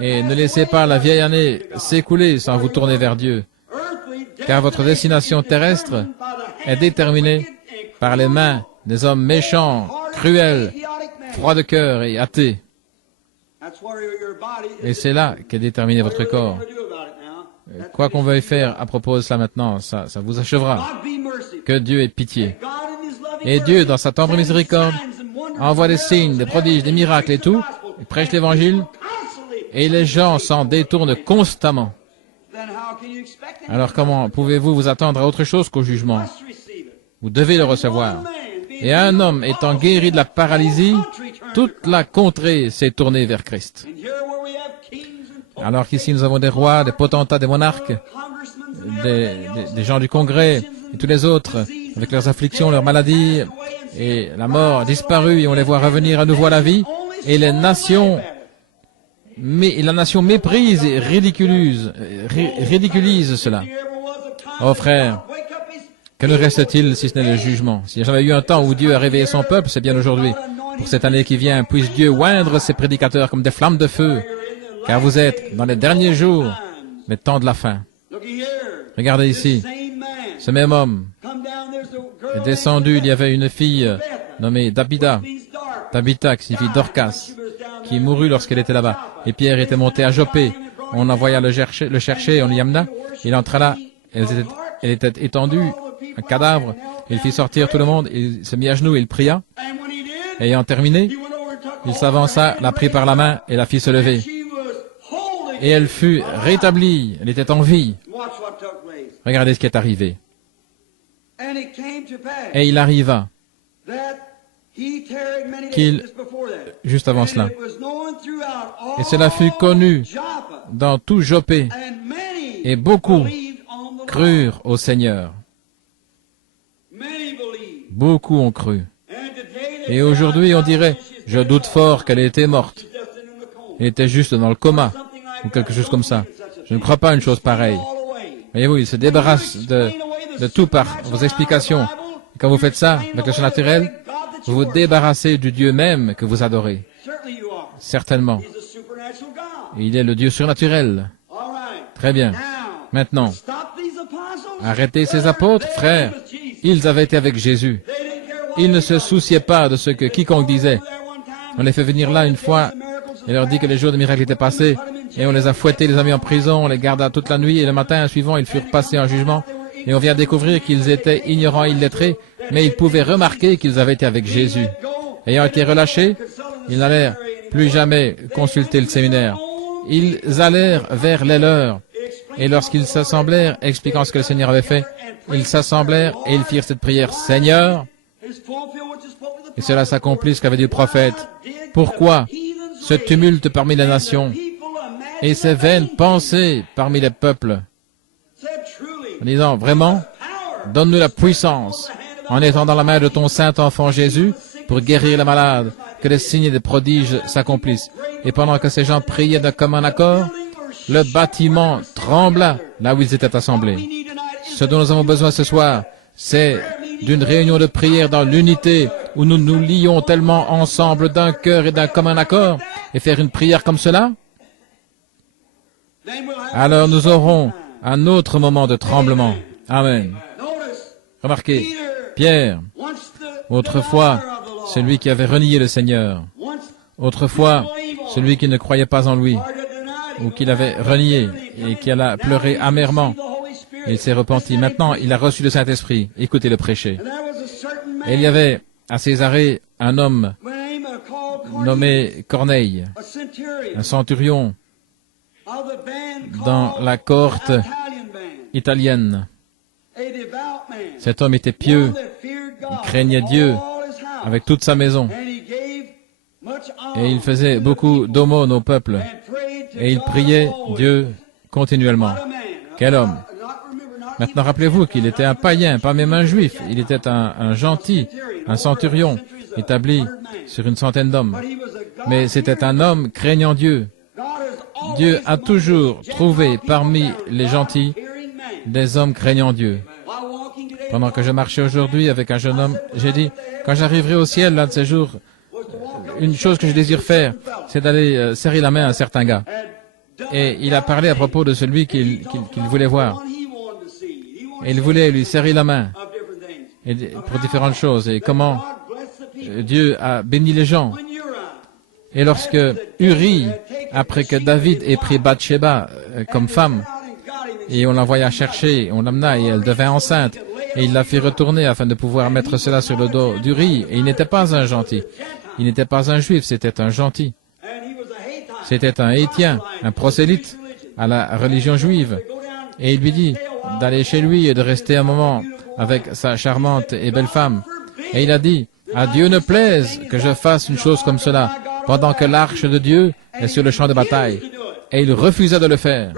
et ne laissez pas la vieille année s'écouler sans vous tourner vers Dieu, car votre destination terrestre est déterminée par les mains des hommes méchants, cruels, froids de cœur et athées. Et c'est là qu'est déterminé votre corps. Quoi qu'on veuille faire à propos de cela maintenant, ça vous achèvera. Que Dieu ait pitié. Et Dieu, dans sa tendre miséricorde, envoie des signes, des prodiges, des miracles et tout, il prêche l'évangile, et les gens s'en détournent constamment. Alors comment pouvez-vous vous attendre à autre chose qu'au jugement? Vous devez le recevoir. Et un homme étant guéri de la paralysie, toute la contrée s'est tournée vers Christ. Alors qu'ici nous avons des rois, des potentats, des monarques, des gens du Congrès et tous les autres, avec leurs afflictions, leurs maladies, et la mort disparue, et on les voit revenir à nouveau à la vie, et les nations, la nation méprise et ridiculise cela. Oh frère, que nous reste-t-il si ce n'est le jugement? S'il n'y a jamais eu un temps où Dieu a réveillé son peuple, c'est bien aujourd'hui. Pour cette année qui vient, puisse Dieu oindre ses prédicateurs comme des flammes de feu, car vous êtes dans les derniers jours, les temps de la fin. Regardez ici, ce même homme est descendu, il y avait une fille nommée Tabitha, qui signifie Dorcas, qui mourut lorsqu'elle était là-bas. Et Pierre était monté à Joppé, on envoya le chercher, on l'y amena, il entra là, elle était étendue, un cadavre, il fit sortir tout le monde, il se mit à genoux, il pria, ayant terminé, il s'avança, la prit par la main et la fit se lever. Et elle fut rétablie, elle était en vie. Regardez ce qui est arrivé. Et il arriva juste avant cela, et cela fut connu dans tout Joppé, et beaucoup crurent au Seigneur. Beaucoup ont cru. Et aujourd'hui, on dirait, je doute fort qu'elle ait été morte. Elle était juste dans le coma, ou quelque chose comme ça. Je ne crois pas à une chose pareille. Voyez-vous, il se débarrasse de tout par vos explications. Et quand vous faites ça, avec le surnaturel, vous vous débarrassez du Dieu même que vous adorez. Certainement. Il est le Dieu surnaturel. Très bien. Maintenant, arrêtez ces apôtres, frères. Ils avaient été avec Jésus. Ils ne se souciaient pas de ce que quiconque disait. On les fait venir là une fois et leur dit que les jours de miracle étaient passés et on les a fouettés, les a mis en prison, on les garda toute la nuit et le matin suivant ils furent passés en jugement et on vient découvrir qu'ils étaient ignorants et illettrés, mais ils pouvaient remarquer qu'ils avaient été avec Jésus. Ayant été relâchés, ils n'allèrent plus jamais consulter le séminaire. Ils allèrent vers les leurs et lorsqu'ils s'assemblèrent, expliquant ce que le Seigneur avait fait, ils s'assemblèrent et ils firent cette prière: Seigneur, et cela s'accomplit ce qu'avait dit le prophète. Pourquoi ce tumulte parmi les nations et ces vaines pensées parmi les peuples? En disant, vraiment, donne-nous la puissance en étendant la main de ton saint enfant Jésus pour guérir les malades, que les signes et des prodiges s'accomplissent. Et pendant que ces gens priaient d'un commun accord, le bâtiment trembla là où ils étaient assemblés. Ce dont nous avons besoin ce soir, c'est d'une réunion de prière dans l'unité, où nous nous lions tellement ensemble d'un cœur et d'un commun accord, et faire une prière comme cela, alors nous aurons un autre moment de tremblement. Amen. Remarquez, Pierre, autrefois, celui qui avait renié le Seigneur, autrefois, celui qui ne croyait pas en lui, ou qui l'avait renié, et qui alla pleurer amèrement, il s'est repenti. Maintenant, il a reçu le Saint-Esprit. Écoutez-le prêcher. Et il y avait à Césarée un homme nommé Corneille, un centurion dans la cohorte italienne. Cet homme était pieux, il craignait Dieu avec toute sa maison. Et il faisait beaucoup d'aumônes au peuple. Et il priait Dieu continuellement. Quel homme! Maintenant, rappelez-vous qu'il était un païen, pas même un juif. Il était un gentil, un centurion, établi sur une centaine d'hommes. Mais c'était un homme craignant Dieu. Dieu a toujours trouvé parmi les gentils des hommes craignant Dieu. Pendant que je marchais aujourd'hui avec un jeune homme, j'ai dit, quand j'arriverai au ciel l'un de ces jours, une chose que je désire faire, c'est d'aller serrer la main à un certain gars. Et il a parlé à propos de celui qu'il voulait voir. Et il voulait lui serrer la main et pour différentes choses. Et comment Dieu a béni les gens. Et lorsque Uri, après que David ait pris Bathsheba comme femme, et on l'envoya chercher, on l'amena et elle devint enceinte, et il la fit retourner afin de pouvoir mettre cela sur le dos d'Uri. Et il n'était pas un gentil. Il n'était pas un juif, c'était un gentil. C'était un Héthien, un prosélyte à la religion juive. Et il lui dit d'aller chez lui et de rester un moment avec sa charmante et belle femme. Et il a dit, à Dieu ne plaise que je fasse une chose comme cela, pendant que l'arche de Dieu est sur le champ de bataille. Et il refusa de le faire.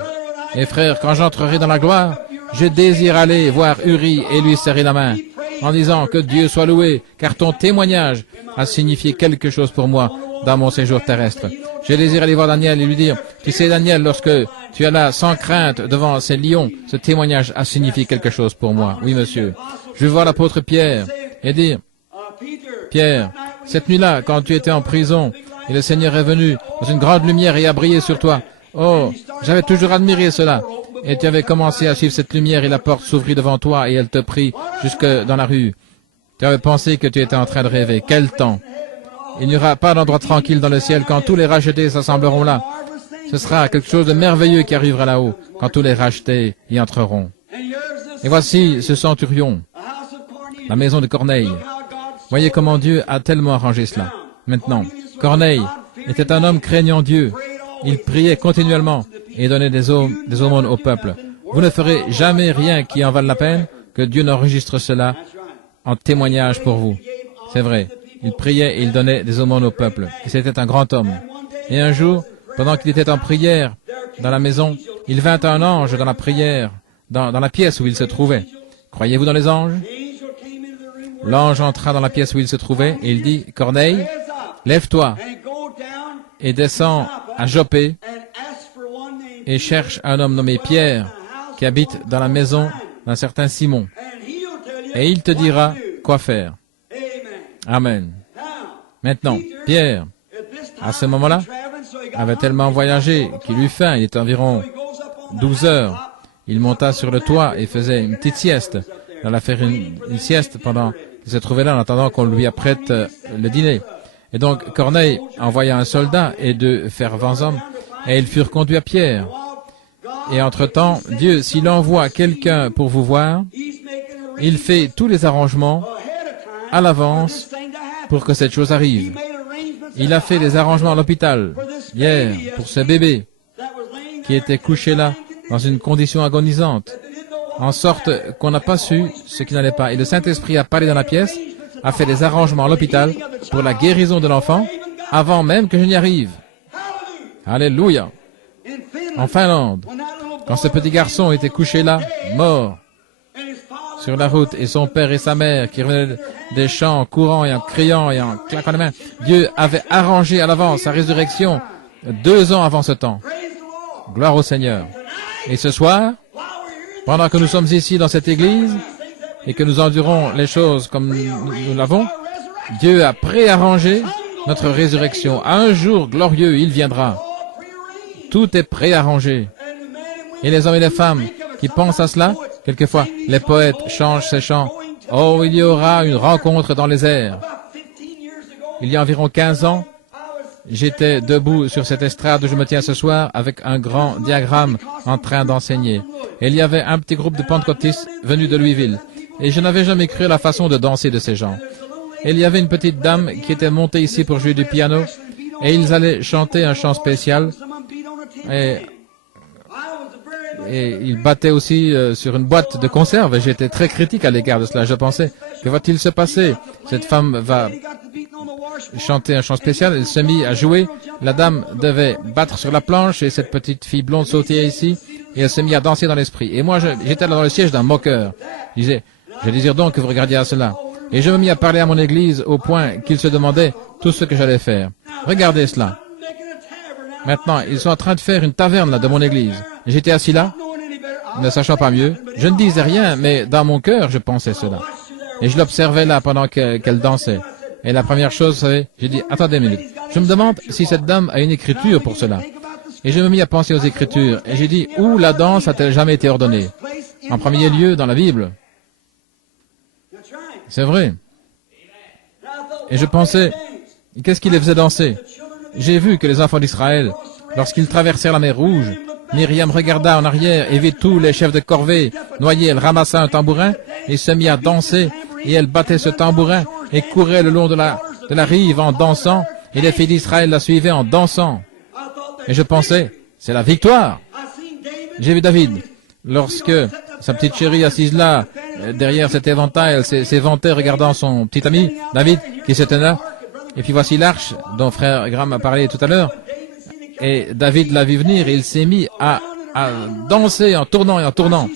Et frère, quand j'entrerai dans la gloire, je désire aller voir Uri et lui serrer la main, en disant que Dieu soit loué, car ton témoignage a signifié quelque chose pour moi dans mon séjour terrestre. Je désire aller voir Daniel et lui dire, tu sais Daniel, lorsque tu es là sans crainte devant ces lions, ce témoignage a signifié quelque chose pour moi. Oui, monsieur. Je veux voir l'apôtre Pierre et dire, Pierre, cette nuit-là, quand tu étais en prison, et le Seigneur est venu dans une grande lumière et a brillé sur toi. Oh, j'avais toujours admiré cela. Et tu avais commencé à suivre cette lumière et la porte s'ouvrit devant toi et elle te prit jusque dans la rue. Tu avais pensé que tu étais en train de rêver. Quel temps! Il n'y aura pas d'endroit tranquille dans le ciel quand tous les rachetés s'assembleront là. Ce sera quelque chose de merveilleux qui arrivera là-haut quand tous les rachetés y entreront. Et voici ce centurion, la maison de Corneille. Voyez comment Dieu a tellement arrangé cela. Maintenant, Corneille était un homme craignant Dieu. Il priait continuellement et donnait des aumônes au peuple. Vous ne ferez jamais rien qui en vale la peine que Dieu n'enregistre cela en témoignage pour vous. C'est vrai. Il priait et il donnait des aumônes au peuple. Et c'était un grand homme. Et un jour, pendant qu'il était en prière dans la maison, il vint un ange dans la prière, dans la pièce où il se trouvait. Croyez-vous dans les anges? L'ange entra dans la pièce où il se trouvait et il dit, Corneille, lève-toi et descends à Joppé et cherche un homme nommé Pierre qui habite dans la maison d'un certain Simon. Et il te dira quoi faire. Amen. Maintenant, Pierre, à ce moment-là, avait tellement voyagé qu'il eut faim. Il était environ 12 heures. Il monta sur le toit et faisait une petite sieste. Il alla faire une sieste pendant qu'il se trouvait là en attendant qu'on lui apprête le dîner. Et donc Corneille envoya un soldat et deux fervents hommes, et ils furent conduits à Pierre. Et entre-temps, Dieu, s'il envoie quelqu'un pour vous voir, il fait tous les arrangements à l'avance pour que cette chose arrive. Il a fait les arrangements à l'hôpital, hier, pour ce bébé qui était couché là, dans une condition agonisante, en sorte qu'on n'a pas su ce qui n'allait pas. Et le Saint-Esprit a parlé dans la pièce, a fait des arrangements à l'hôpital pour la guérison de l'enfant, avant même que je n'y arrive. Alléluia. En Finlande, quand ce petit garçon était couché là, mort, sur la route, et son père et sa mère qui revenaient des champs en courant et en criant et en claquant les mains, Dieu avait arrangé à l'avance sa résurrection 2 ans avant ce temps. Gloire au Seigneur. Et ce soir, pendant que nous sommes ici dans cette église et que nous endurons les choses comme nous l'avons, Dieu a préarrangé notre résurrection. À un jour glorieux, il viendra. Tout est préarrangé. Et les hommes et les femmes qui pensent à cela, quelquefois, les poètes changent ces chants. Oh, il y aura une rencontre dans les airs. Il y a environ 15 ans, j'étais debout sur cette estrade où je me tiens ce soir avec un grand diagramme en train d'enseigner. Et il y avait un petit groupe de pentecôtistes venus de Louisville. Et je n'avais jamais cru à la façon de danser de ces gens. Et il y avait une petite dame qui était montée ici pour jouer du piano. Et ils allaient chanter un chant spécial. Et ils battaient aussi sur une boîte de conserve. Et j'étais très critique à l'égard de cela. Je pensais, que va-t-il se passer? Cette femme va chanter un chant spécial, elle se mit à jouer, la dame devait battre sur la planche et cette petite fille blonde sautait ici et elle se mit à danser dans l'esprit. Et moi j'étais là dans le siège d'un moqueur. Je désire donc que vous regardiez à cela. Et je me mis à parler à mon église au point qu'ils se demandaient tout ce que j'allais faire. Regardez cela. Maintenant, ils sont en train de faire une taverne là de mon église. J'étais assis là, ne sachant pas mieux. Je ne disais rien, mais dans mon cœur je pensais cela. Et je l'observais là pendant qu'elle dansait. Et la première chose, vous savez, j'ai dit, attendez une minute. Je me demande si cette dame a une écriture pour cela. Et je me mis à penser aux écritures. Et j'ai dit, où la danse a-t-elle jamais été ordonnée? En premier lieu, dans la Bible. C'est vrai. Et je pensais, qu'est-ce qui les faisait danser? J'ai vu que les enfants d'Israël, lorsqu'ils traversèrent la mer Rouge, Myriam regarda en arrière et vit tous les chefs de corvée noyés. Elle ramassa un tambourin et se mit à danser. Et elle battait ce tambourin et courait le long de la rive en dansant. Et les filles d'Israël la suivaient en dansant. Et je pensais, c'est la victoire. J'ai vu David, lorsque sa petite chérie assise là, derrière cet éventail, elle s'éventait regardant son petit ami, David, qui se tenait là. Et puis voici l'arche dont frère Graham a parlé tout à l'heure. Et David l'a vu venir et il s'est mis à danser en tournant et en tournant.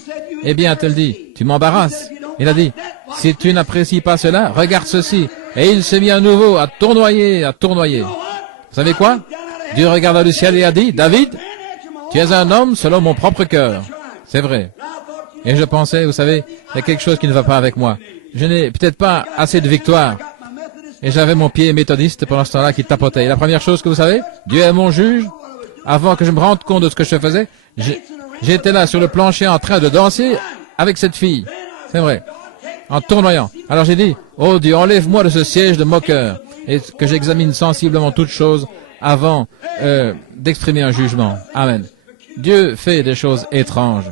Eh bien, elle dit, tu m'embarrasses. Il a dit, si tu n'apprécies pas cela, regarde ceci. Et il s'est mis à nouveau à tournoyer, à tournoyer. Vous savez quoi? Dieu regarda le ciel et a dit, David, tu es un homme selon mon propre cœur. C'est vrai. Et je pensais, vous savez, il y a quelque chose qui ne va pas avec moi. Je n'ai peut-être pas assez de victoire. Et j'avais mon pied méthodiste pendant ce temps-là qui tapotait. Et la première chose que vous savez, Dieu est mon juge. Avant que je me rende compte de ce que je faisais, j'étais là sur le plancher en train de danser avec cette fille. C'est vrai. En tournoyant. Alors j'ai dit, oh Dieu, enlève-moi de ce siège de moqueur et que j'examine sensiblement toutes choses avant d'exprimer un jugement. Amen. Dieu fait des choses étranges.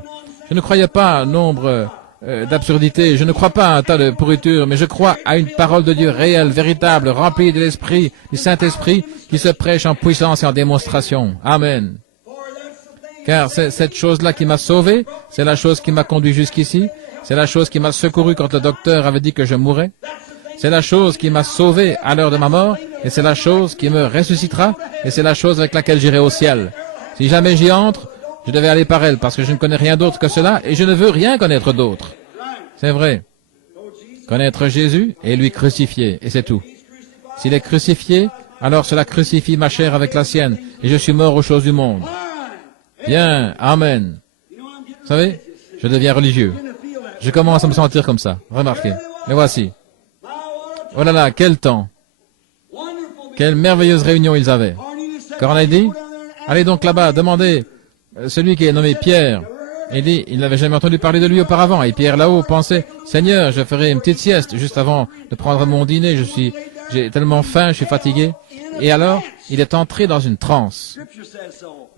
Je ne croyais pas à nombre d'absurdités. Je ne crois pas à un tas de pourriture, mais je crois à une parole de Dieu réelle, véritable, remplie de l'Esprit, du Saint-Esprit, qui se prêche en puissance et en démonstration. Amen. Car c'est cette chose-là qui m'a sauvé, c'est la chose qui m'a conduit jusqu'ici, c'est la chose qui m'a secouru quand le docteur avait dit que je mourrais, c'est la chose qui m'a sauvé à l'heure de ma mort, et c'est la chose qui me ressuscitera, et c'est la chose avec laquelle j'irai au ciel. Si jamais j'y entre, je devais aller par elle, parce que je ne connais rien d'autre que cela, et je ne veux rien connaître d'autre. C'est vrai. Connaître Jésus et lui crucifier, et c'est tout. S'il est crucifié, alors cela crucifie ma chair avec la sienne, et je suis mort aux choses du monde. Bien, amen. Vous savez, je deviens religieux. Je commence à me sentir comme ça. Remarquez. Mais voici. Oh là là, quel temps! Quelle merveilleuse réunion ils avaient. Corneille dit, allez donc là-bas, demandez celui qui est nommé Pierre. Il dit, il n'avait jamais entendu parler de lui auparavant. Et Pierre là-haut pensait, Seigneur, je ferai une petite sieste juste avant de prendre mon dîner. J'ai tellement faim, je suis fatigué. Et alors, il est entré dans une transe.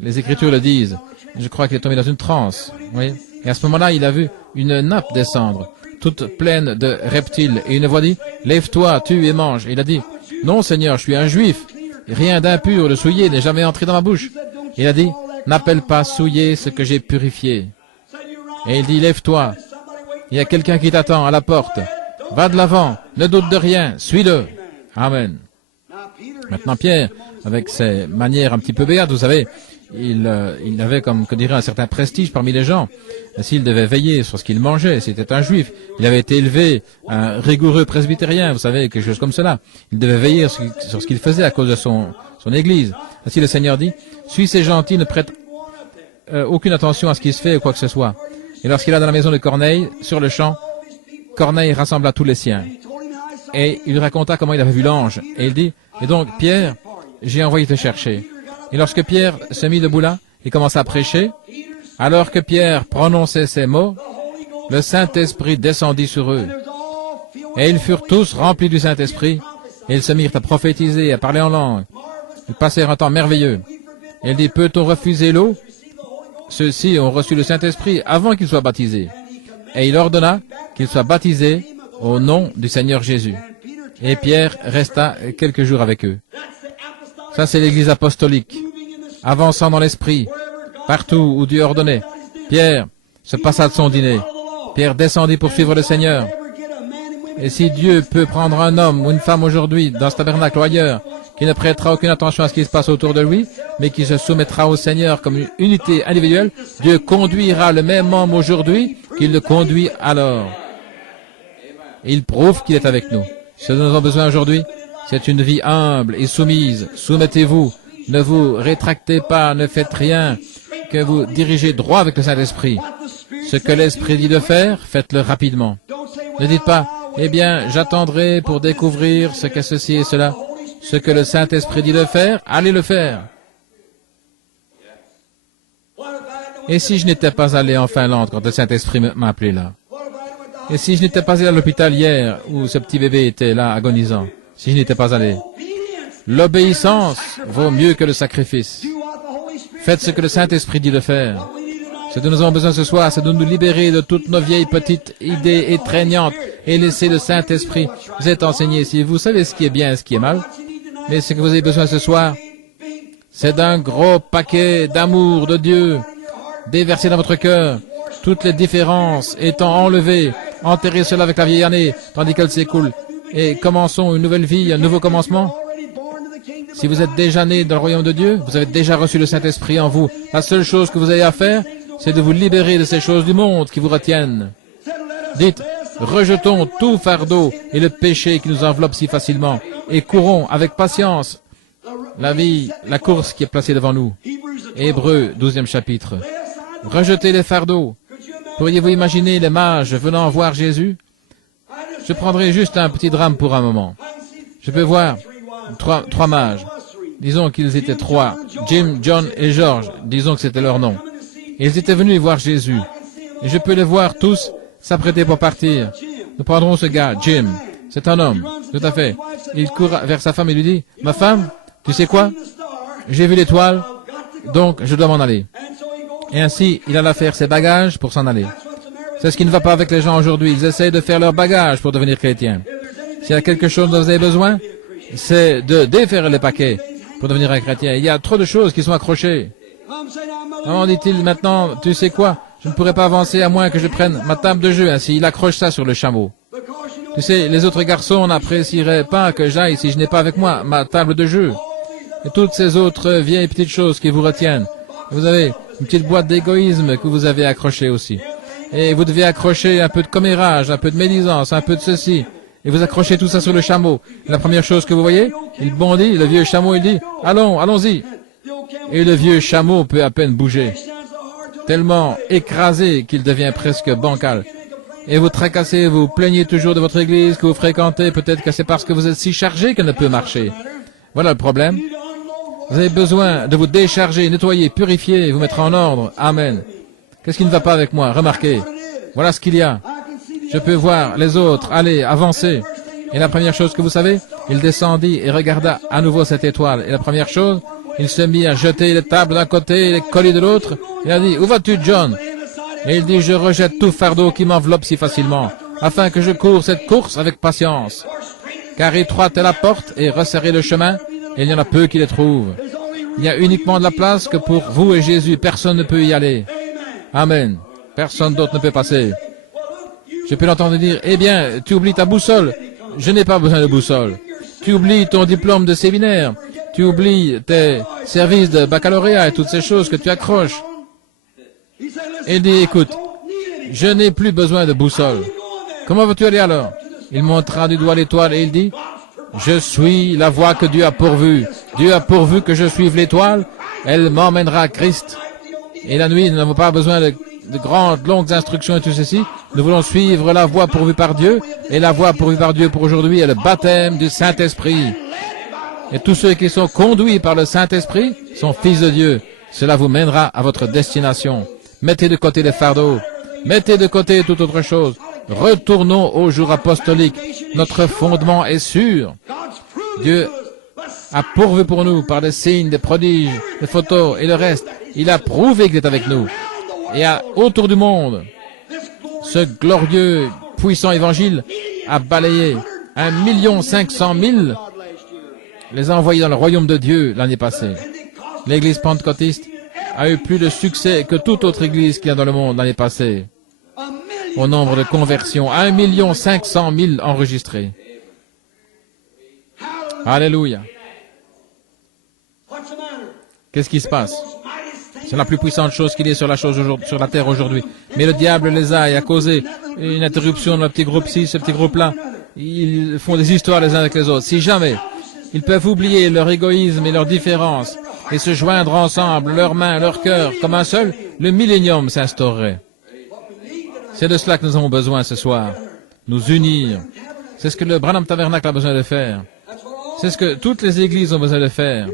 Les Écritures le disent. Je crois qu'il est tombé dans une transe. Oui. Et à ce moment-là, il a vu une nappe descendre, toute pleine de reptiles. Et une voix dit, lève-toi, tue et mange. Et il a dit, non, Seigneur, je suis un juif. Rien d'impur, de souillé n'est jamais entré dans ma bouche. Il a dit, n'appelle pas souillé ce que j'ai purifié. Et il dit, lève-toi. Il y a quelqu'un qui t'attend à la porte. Va de l'avant, ne doute de rien, suis-le. Amen. Maintenant, Pierre, avec ses manières un petit peu béates, vous savez, il avait, comme que dirait, un certain prestige parmi les gens. S'il devait veiller sur ce qu'il mangeait, c'était un juif. Il avait été élevé, un rigoureux presbytérien, vous savez, quelque chose comme cela. Il devait veiller sur ce qu'il faisait à cause de son église. Ainsi, le Seigneur dit, suis ces gentils, ne prête aucune attention à ce qui se fait ou quoi que ce soit. Et lorsqu'il est dans la maison de Corneille, sur le champ, Corneille rassembla tous les siens. Et il lui raconta comment il avait vu l'ange. Et il dit, et donc, Pierre, j'ai envoyé te chercher. Et lorsque Pierre se mit debout là, et commença à prêcher, alors que Pierre prononçait ces mots, le Saint-Esprit descendit sur eux. Et ils furent tous remplis du Saint-Esprit, et ils se mirent à prophétiser et à parler en langue. Ils passèrent un temps merveilleux. Et il dit, peut-on refuser l'eau? Ceux-ci ont reçu le Saint-Esprit avant qu'ils soient baptisés. Et il ordonna qu'ils soient baptisés au nom du Seigneur Jésus. Et Pierre resta quelques jours avec eux. Ça, c'est l'Église apostolique, avançant dans l'esprit, partout où Dieu ordonnait. Pierre se passa de son dîner. Pierre descendit pour suivre le Seigneur. Et si Dieu peut prendre un homme ou une femme aujourd'hui, dans ce tabernacle ou ailleurs, qui ne prêtera aucune attention à ce qui se passe autour de lui, mais qui se soumettra au Seigneur comme une unité individuelle, Dieu conduira le même homme aujourd'hui qu'il le conduit alors. Il prouve qu'il est avec nous. Ce dont nous avons besoin aujourd'hui, c'est une vie humble et soumise. Soumettez-vous, ne vous rétractez pas, ne faites rien, que vous dirigez droit avec le Saint-Esprit. Ce que l'Esprit dit de faire, faites-le rapidement. Ne dites pas, eh bien, j'attendrai pour découvrir ce qu'est ceci et cela. Ce que le Saint-Esprit dit de faire, allez le faire. Et si je n'étais pas allé en Finlande quand le Saint-Esprit m'a appelé là? Et si je n'étais pas allé à l'hôpital hier, où ce petit bébé était là, agonisant? Si je n'étais pas allé? L'obéissance vaut mieux que le sacrifice. Faites ce que le Saint-Esprit dit de faire. Ce dont nous avons besoin ce soir, c'est de nous libérer de toutes nos vieilles petites idées étreignantes et laisser le Saint-Esprit vous être enseigné. Si vous savez ce qui est bien et ce qui est mal, mais ce que vous avez besoin ce soir, c'est d'un gros paquet d'amour de Dieu déversé dans votre cœur, toutes les différences étant enlevées, enterrez cela avec la vieille année, tandis qu'elle s'écoule, et commençons une nouvelle vie, un nouveau commencement. Si vous êtes déjà né dans le royaume de Dieu, vous avez déjà reçu le Saint-Esprit en vous. La seule chose que vous avez à faire, c'est de vous libérer de ces choses du monde qui vous retiennent. Dites, rejetons tout fardeau et le péché qui nous enveloppe si facilement, et courons avec patience la vie, la course qui est placée devant nous. Hébreux, 12e chapitre. Rejetez les fardeaux. Pourriez-vous imaginer les mages venant voir Jésus? Je prendrai juste un petit drame pour un moment. Je peux voir trois mages. Disons qu'ils étaient trois. Jim, John et George. Disons que c'était leur nom. Ils étaient venus voir Jésus. Et je peux les voir tous s'apprêter pour partir. Nous prendrons ce gars, Jim. C'est un homme. Tout à fait. Il court vers sa femme et lui dit, « Ma femme, tu sais quoi? J'ai vu l'étoile, donc je dois m'en aller. » Et ainsi, il alla faire ses bagages pour s'en aller. C'est ce qui ne va pas avec les gens aujourd'hui. Ils essayent de faire leurs bagages pour devenir chrétiens. S'il y a quelque chose dont vous avez besoin, c'est de défaire les paquets pour devenir un chrétien. Il y a trop de choses qui sont accrochées. Comment dit-il maintenant, tu sais quoi? Je ne pourrai pas avancer à moins que je prenne ma table de jeu. Ainsi, il accroche ça sur le chameau. Tu sais, les autres garçons n'apprécieraient pas que j'aille si je n'ai pas avec moi ma table de jeu. Et toutes ces autres vieilles petites choses qui vous retiennent. Vous avez une petite boîte d'égoïsme que vous avez accrochée aussi. Et vous devez accrocher un peu de commérage, un peu de médisance, un peu de ceci. Et vous accrochez tout ça sur le chameau. Et la première chose que vous voyez, il bondit, le vieux chameau, il dit, allons, allons-y. Et le vieux chameau peut à peine bouger. Tellement écrasé qu'il devient presque bancal. et vous tracassez, vous plaignez toujours de votre église que vous fréquentez. Peut-être que c'est parce que vous êtes si chargé qu'elle ne peut marcher. Voilà le problème. Vous avez besoin de vous décharger, nettoyer, purifier, vous mettre en ordre. Amen. Qu'est-ce qui ne va pas avec moi? Remarquez. Voilà ce qu'il y a. Je peux voir les autres aller, avancer. Et la première chose que vous savez, il descendit et regarda à nouveau cette étoile. Et la première chose, il se mit à jeter les tables d'un côté et les colis de l'autre. Il a dit, où vas-tu, John? Et il dit, je rejette tout fardeau qui m'enveloppe si facilement, afin que je cours cette course avec patience. Car étroite est la porte et resserré le chemin, et il y en a peu qui les trouvent. Il y a uniquement de la place que pour vous et Jésus, personne ne peut y aller. Amen. Personne d'autre ne peut passer. Je peux l'entendre dire, eh bien, tu oublies ta boussole. Je n'ai pas besoin de boussole. Tu oublies ton diplôme de séminaire. Tu oublies tes services de baccalauréat et toutes ces choses que tu accroches. Et il dit, écoute, je n'ai plus besoin de boussole. Comment veux-tu aller alors? Il montra du doigt l'étoile et il dit, je suis la voie que Dieu a pourvue. Dieu a pourvu que je suive l'étoile. Elle m'emmènera à Christ. Et la nuit, nous n'avons pas besoin de grandes, longues instructions et tout ceci. Nous voulons suivre la voie pourvue par Dieu. Et la voie pourvue par Dieu pour aujourd'hui est le baptême du Saint-Esprit. Et tous ceux qui sont conduits par le Saint-Esprit sont fils de Dieu. Cela vous mènera à votre destination. Mettez de côté les fardeaux. Mettez de côté toute autre chose. Retournons au jour apostolique. Notre fondement est sûr. Dieu a pourvu pour nous par des signes, des prodiges, des photos et le reste. Il a prouvé qu'il est avec nous. Et autour du monde, ce glorieux, puissant évangile a balayé 1 500 000, les a envoyés dans le royaume de Dieu l'année passée. L'église pentecôtiste a eu plus de succès que toute autre église qu'il y a dans le monde l'année passée. Au nombre de conversions, 1 500 000 enregistrés. Alléluia. Qu'est-ce qui se passe? C'est la plus puissante chose qu'il y ait sur la terre aujourd'hui. Mais le diable les a et a causé une interruption dans le petit groupe-ci, ce petit groupe-là. Ils font des histoires les uns avec les autres. Si jamais ils peuvent oublier leur égoïsme et leurs différences et se joindre ensemble, leurs mains, leur cœur, comme un seul, le millénium s'instaurerait. C'est de cela que nous avons besoin ce soir. Nous unir. C'est ce que le Branham Tabernacle a besoin de faire. C'est ce que toutes les églises ont besoin de faire.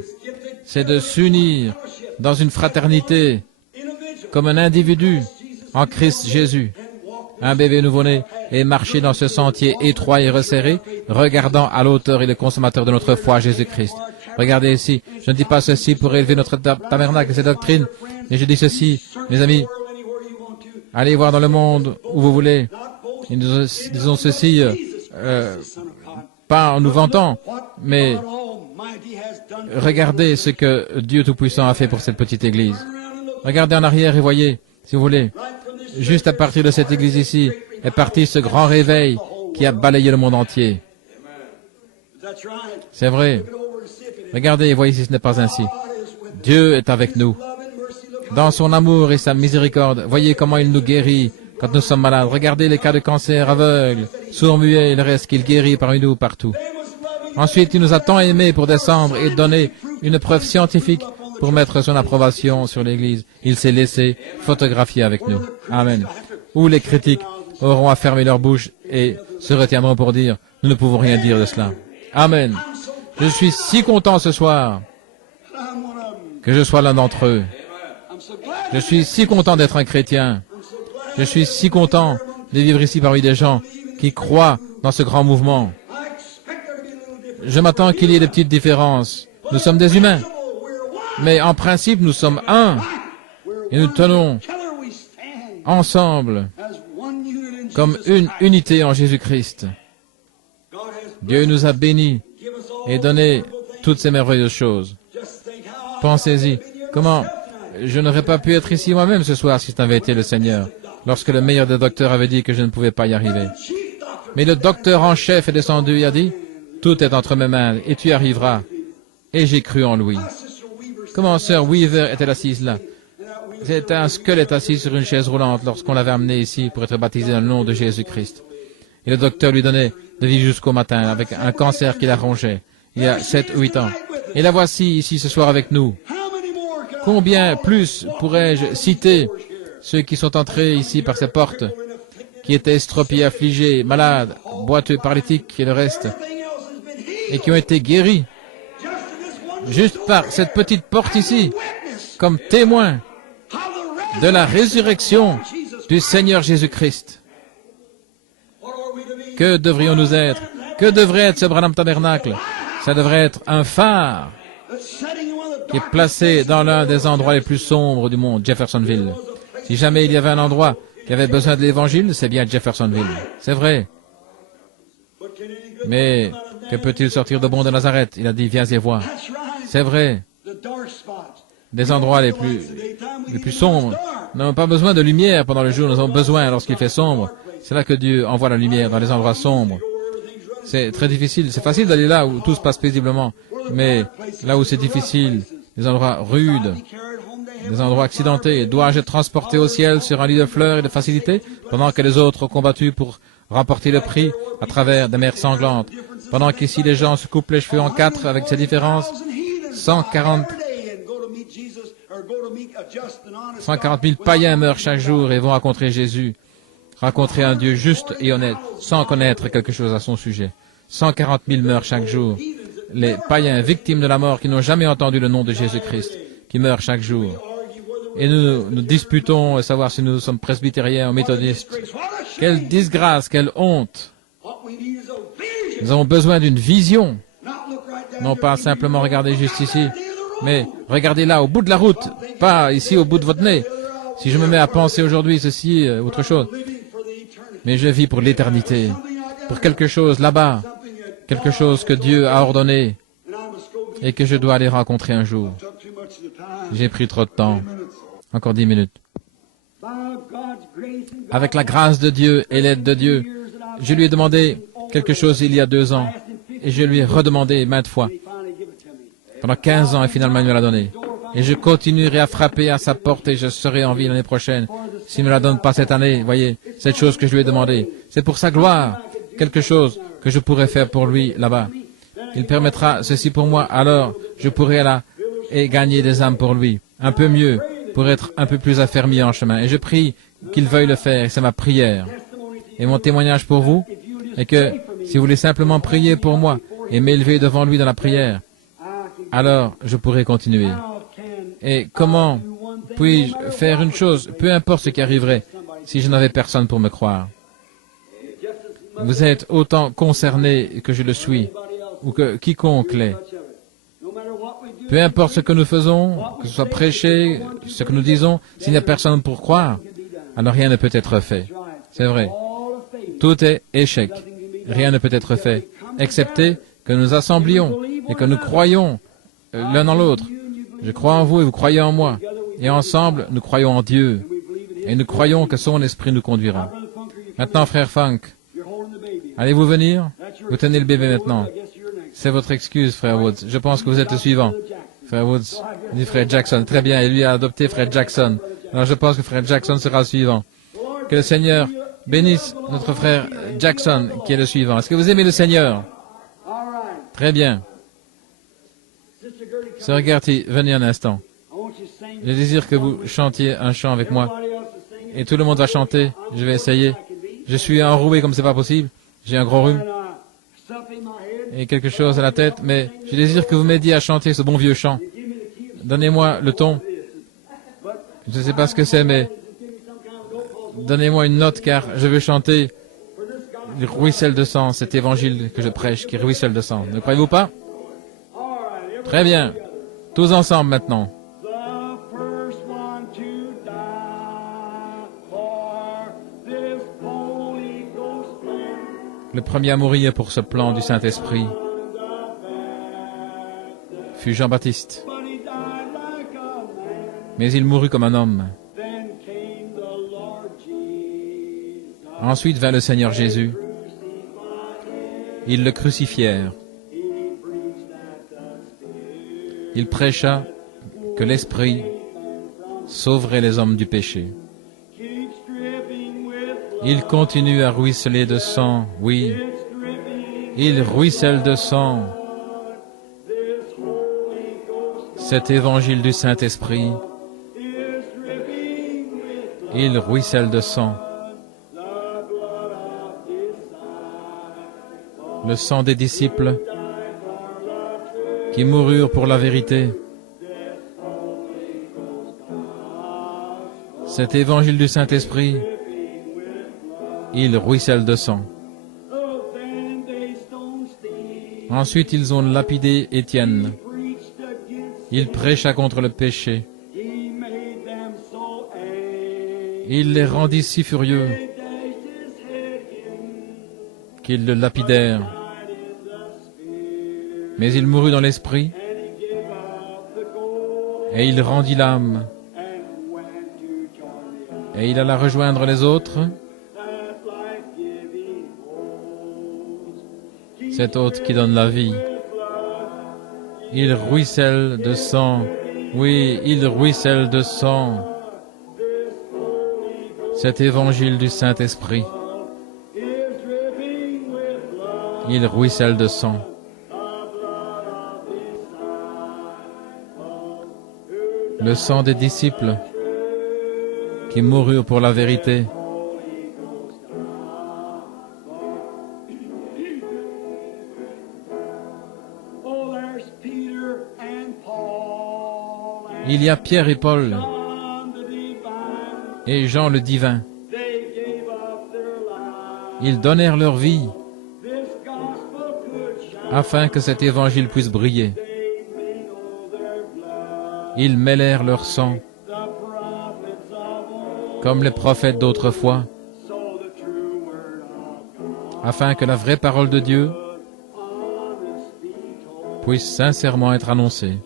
C'est de s'unir dans une fraternité, comme un individu, en Christ Jésus. Un bébé nouveau-né et marcher dans ce sentier étroit et resserré, regardant à l'auteur et le consommateur de notre foi, Jésus-Christ. Regardez ici, je ne dis pas ceci pour élever notre tabernacle et ses doctrines, mais je dis ceci, mes amis, allez voir dans le monde où vous voulez. Et nous disons ceci, pas en nous vantant, mais regardez ce que Dieu Tout-Puissant a fait pour cette petite église. Regardez en arrière et voyez, si vous voulez, juste à partir de cette église ici, est parti ce grand réveil qui a balayé le monde entier. C'est vrai. Regardez et voyez si ce n'est pas ainsi. Dieu est avec nous. Dans son amour et sa miséricorde, voyez comment il nous guérit quand nous sommes malades. Regardez les cas de cancer aveugles, sourds, muets et le reste qu'il guérit parmi nous partout. Ensuite, il nous a tant aimés pour descendre et donner une preuve scientifique pour mettre son approbation sur l'Église. Il s'est laissé photographier avec nous. Amen. Où les critiques auront à fermer leur bouche et se retiendront pour dire, nous ne pouvons rien dire de cela. Amen. Je suis si content ce soir que je sois l'un d'entre eux. Je suis si content d'être un chrétien. Je suis si content de vivre ici parmi des gens qui croient dans ce grand mouvement. Je m'attends qu'il y ait des petites différences. Nous sommes des humains. Mais en principe, nous sommes un. Et nous tenons ensemble comme une unité en Jésus-Christ. Dieu nous a bénis et donné toutes ces merveilleuses choses. Pensez-y. Comment je n'aurais pas pu être ici moi-même ce soir si ce n'avait été le Seigneur, lorsque le meilleur des docteurs avait dit que je ne pouvais pas y arriver. Mais le docteur en chef est descendu et a dit, tout est entre mes mains et tu y arriveras. Et j'ai cru en lui. Comment Sœur Weaver était assise là? C'était un squelette assis sur une chaise roulante lorsqu'on l'avait amené ici pour être baptisé dans le nom de Jésus-Christ. Et le docteur lui donnait de vivre jusqu'au matin avec un cancer qui la rongeait il y a 7 ou 8 ans. Et la voici ici ce soir avec nous. Combien plus pourrais-je citer ceux qui sont entrés ici par ces portes qui étaient estropiés, affligés, malades, boiteux, paralytiques et le reste, et qui ont été guéris juste par cette petite porte ici, comme témoins de la résurrection du Seigneur Jésus-Christ. Que devrions-nous être? Que devrait être ce Branham Tabernacle? Ça devrait être un phare qui est placé dans l'un des endroits les plus sombres du monde, Jeffersonville. Si jamais il y avait un endroit qui avait besoin de l'Évangile, c'est bien Jeffersonville. C'est vrai. Mais que peut-il sortir de bon de Nazareth? Il a dit, viens et vois. C'est vrai. Des endroits les plus sombres. Nous n'avons pas besoin de lumière pendant le jour, nous avons besoin lorsqu'il fait sombre. C'est là que Dieu envoie la lumière, dans les endroits sombres. C'est très difficile. C'est facile d'aller là où tout se passe paisiblement. Mais là où c'est difficile, des endroits rudes, des endroits accidentés, dois-je être transporté au ciel sur un lit de fleurs et de facilité, pendant que les autres ont combattu pour remporter le prix à travers des mers sanglantes, pendant qu'ici les gens se coupent les cheveux en quatre avec ces différences, 140 000 païens meurent chaque jour et vont rencontrer Jésus, rencontrer un Dieu juste et honnête, sans connaître quelque chose à son sujet. 140 000 meurent chaque jour. Les païens victimes de la mort qui n'ont jamais entendu le nom de Jésus-Christ, qui meurent chaque jour. Et nous disputons à savoir si nous sommes presbytériens ou méthodistes. Quelle disgrâce, quelle honte! Nous avons besoin d'une vision. Non pas simplement regarder juste ici, mais regardez là, au bout de la route, pas ici au bout de votre nez. Si je me mets à penser aujourd'hui ceci, autre chose. Mais je vis pour l'éternité, pour quelque chose là-bas, quelque chose que Dieu a ordonné et que je dois aller rencontrer un jour. J'ai pris trop de temps. Encore 10 minutes. Avec la grâce de Dieu et l'aide de Dieu, je lui ai demandé quelque chose il y a 2 ans et je lui ai redemandé maintes fois. Pendant 15 ans et finalement il me l'a donné. Et je continuerai à frapper à sa porte et je serai en vie l'année prochaine. S'il ne me la donne pas cette année, voyez, cette chose que je lui ai demandé. C'est pour sa gloire, quelque chose que je pourrais faire pour lui là-bas. Il permettra ceci pour moi, alors je pourrai là et gagner des âmes pour lui, un peu mieux, pour être un peu plus affermi en chemin. Et je prie qu'il veuille le faire, c'est ma prière. Et mon témoignage pour vous est que si vous voulez simplement prier pour moi et m'élever devant lui dans la prière, alors je pourrai continuer. Et comment puis-je faire une chose, peu importe ce qui arriverait, si je n'avais personne pour me croire? Vous êtes autant concerné que je le suis, ou que quiconque l'est. Peu importe ce que nous faisons, que ce soit prêcher, ce que nous disons, s'il n'y a personne pour croire, alors rien ne peut être fait. C'est vrai. Tout est échec. Rien ne peut être fait, excepté que nous assemblions et que nous croyons l'un en l'autre. Je crois en vous et vous croyez en moi. Et ensemble, nous croyons en Dieu. Et nous croyons que son esprit nous conduira. Maintenant, frère Funk, allez-vous venir? Vous tenez le bébé maintenant. C'est votre excuse, frère Woods. Je pense que vous êtes le suivant. Frère Woods dit frère Jackson. Très bien, et lui a adopté frère Jackson. Alors je pense que frère Jackson sera le suivant. Que le Seigneur bénisse notre frère Jackson, qui est le suivant. Est-ce que vous aimez le Seigneur? Très bien. Sœur Gertie, venez un instant. Je désire que vous chantiez un chant avec moi. Et tout le monde va chanter. Je vais essayer. Je suis enroué comme c'est pas possible. J'ai un gros rhume. Et quelque chose à la tête. Mais je désire que vous m'aidiez à chanter ce bon vieux chant. Donnez-moi le ton. Je ne sais pas ce que c'est, mais donnez-moi une note, car je veux chanter le ruisselle de sang, cet évangile que je prêche, qui ruisselle de sang. Ne croyez-vous pas? Très bien. Tous ensemble maintenant. Le premier à mourir pour ce plan du Saint-Esprit fut Jean-Baptiste. Mais il mourut comme un homme. Ensuite vint le Seigneur Jésus. Ils le crucifièrent. Il prêcha que l'Esprit sauverait les hommes du péché. Il continue à ruisseler de sang, oui. Il ruisselle de sang. Cet évangile du Saint-Esprit, il ruisselle de sang. le sang des disciples qui moururent pour la vérité, cet évangile du Saint-Esprit, il ruisselle de sang. Ensuite, ils ont lapidé Étienne. Il prêcha contre le péché. Il les rendit si furieux qu'ils le lapidèrent. Mais il mourut dans l'esprit et il rendit l'âme. Et il alla rejoindre les autres, cet hôte qui donne la vie. Il ruisselle de sang. Oui, il ruisselle de sang. Cet évangile du Saint-Esprit, il ruisselle de sang. Le sang des disciples qui moururent pour la vérité. Il y a Pierre et Paul et Jean le divin. Ils donnèrent leur vie afin que cet évangile puisse briller. Ils mêlèrent leur sang comme les prophètes d'autrefois, afin que la vraie parole de Dieu puisse sincèrement être annoncée.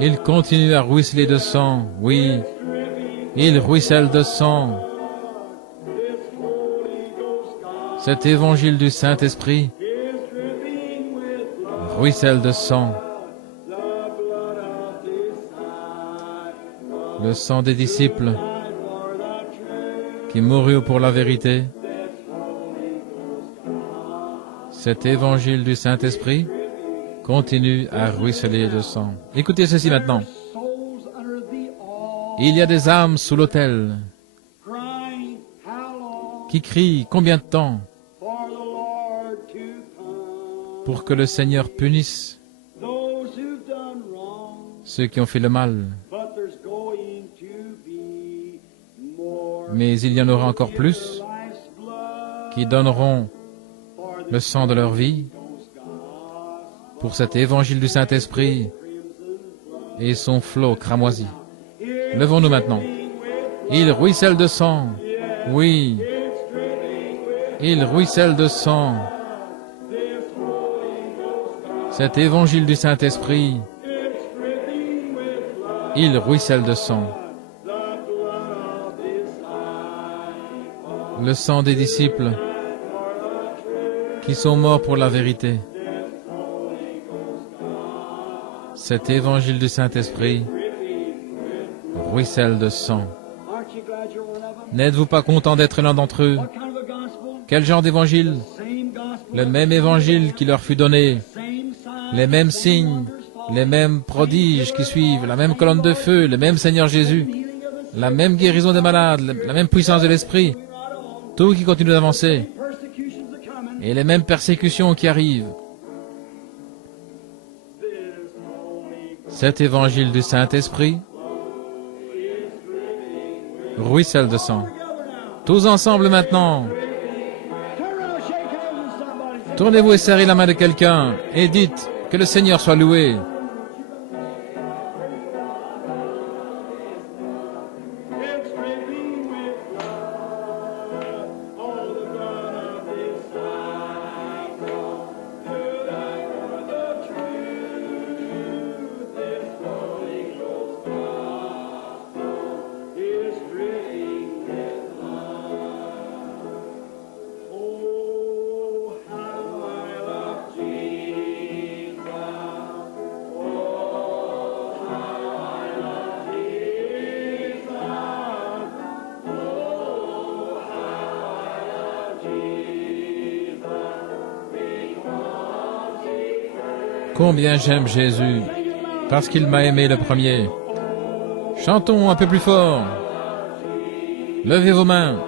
Il continue à ruisseler de sang, oui, il ruisselle de sang. Cet évangile du Saint-Esprit ruisselle de sang. Le sang des disciples qui moururent pour la vérité. Cet évangile du Saint-Esprit continue à ruisseler de sang. Écoutez ceci maintenant. Il y a des âmes sous l'autel qui crient combien de temps pour que le Seigneur punisse ceux qui ont fait le mal. Mais il y en aura encore plus qui donneront le sang de leur vie pour cet évangile du Saint-Esprit et son flot cramoisi. Levons-nous maintenant. Il ruisselle de sang. Oui. Il ruisselle de sang. Cet évangile du Saint-Esprit, il ruisselle de sang. Le sang des disciples qui sont morts pour la vérité. Cet évangile du Saint-Esprit ruisselle de sang. N'êtes-vous pas content d'être l'un d'entre eux? Quel genre d'évangile? Le même évangile qui leur fut donné, les mêmes signes, les mêmes prodiges qui suivent, la même colonne de feu, le même Seigneur Jésus, la même guérison des malades, la même puissance de l'Esprit, tout qui continue d'avancer, et les mêmes persécutions qui arrivent. Cet évangile du Saint-Esprit ruisselle de sang. Tous ensemble maintenant. Tournez-vous et serrez la main de quelqu'un et dites que le Seigneur soit loué. Combien j'aime Jésus, parce qu'il m'a aimé le premier. Chantons un peu plus fort. Levez vos mains.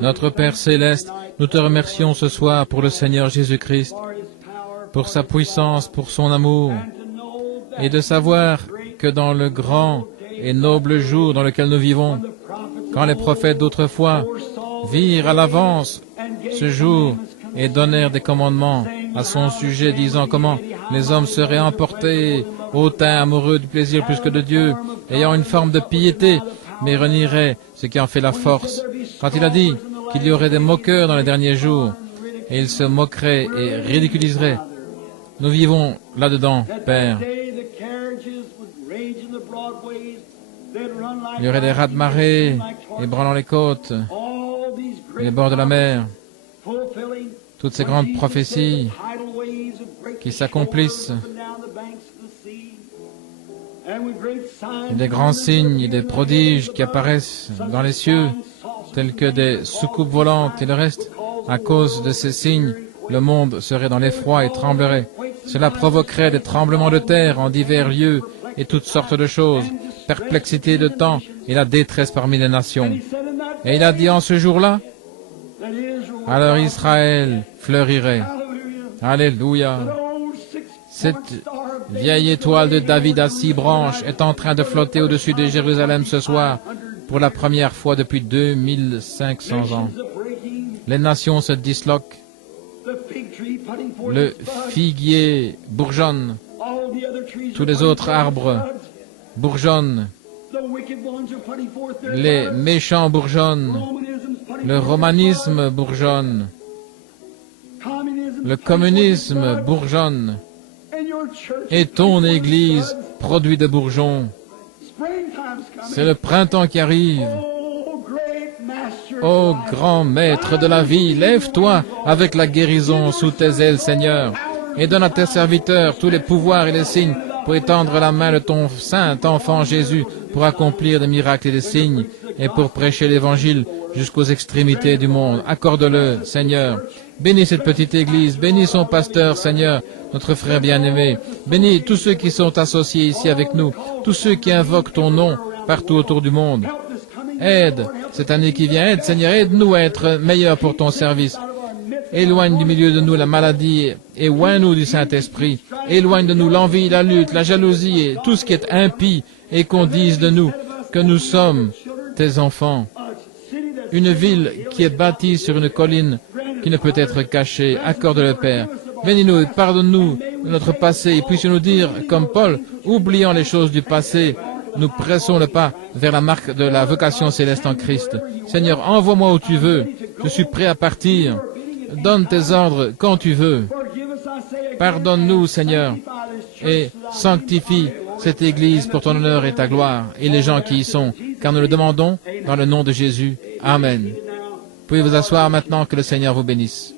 Notre Père céleste, nous te remercions ce soir pour le Seigneur Jésus-Christ, pour sa puissance, pour son amour, et de savoir que dans le grand et noble jour dans lequel nous vivons, quand les prophètes d'autrefois virent à l'avance ce jour et donnèrent des commandements à son sujet, disant comment les hommes seraient emportés, hautains, amoureux du plaisir plus que de Dieu, ayant une forme de piété, mais renieraient ce qui en fait la force. Quand il a dit qu'il y aurait des moqueurs dans les derniers jours, et ils se moqueraient et ridiculiseraient, nous vivons là-dedans, Père. Il y aurait des raz-de-marée ébranlant les côtes, les bords de la mer, toutes ces grandes prophéties qui s'accomplissent, et des grands signes et des prodiges qui apparaissent dans les cieux, tels que des soucoupes volantes et le reste. À cause de ces signes, le monde serait dans l'effroi et tremblerait. Cela provoquerait des tremblements de terre en divers lieux et toutes sortes de choses, perplexité de temps et la détresse parmi les nations. Et il a dit en ce jour-là, alors Israël fleurirait. Alléluia. Cette vieille étoile de David à 6 branches est en train de flotter au-dessus de Jérusalem ce soir pour la première fois depuis 2500 ans. Les nations se disloquent. Le figuier bourgeonne. Tous les autres arbres bourgeonnent. Les méchants bourgeonnent. Le romanisme bourgeonne. Le communisme bourgeonne. Et ton Église produit des bourgeons. C'est le printemps qui arrive. Ô grand maître de la vie, lève-toi avec la guérison sous tes ailes, Seigneur, et donne à tes serviteurs tous les pouvoirs et les signes pour étendre la main de ton saint enfant Jésus, pour accomplir des miracles et des signes, et pour prêcher l'Évangile jusqu'aux extrémités du monde. Accorde-le, Seigneur. Bénis cette petite Église, bénis son pasteur, Seigneur, notre frère bien-aimé. Bénis tous ceux qui sont associés ici avec nous, tous ceux qui invoquent ton nom partout autour du monde. Aide cette année qui vient, aide, Seigneur, aide-nous à être meilleurs pour ton service. Éloigne du milieu de nous la maladie et oins-nous du Saint-Esprit. Éloigne de nous l'envie, la lutte, la jalousie et tout ce qui est impie, et qu'on dise de nous que nous sommes tes enfants. Une ville qui est bâtie sur une colline qui ne peut être cachée. Accorde-le, Père. Bénis-nous et pardonne-nous de notre passé, et puissions-nous dire, comme Paul, oubliant les choses du passé, nous pressons le pas vers la marque de la vocation céleste en Christ. Seigneur, envoie-moi où tu veux. Je suis prêt à partir. Donne tes ordres quand tu veux. Pardonne-nous, Seigneur, et sanctifie cette Église pour ton honneur et ta gloire, et les gens qui y sont, car nous le demandons dans le nom de Jésus. Amen. Vous pouvez vous asseoir maintenant, que le Seigneur vous bénisse.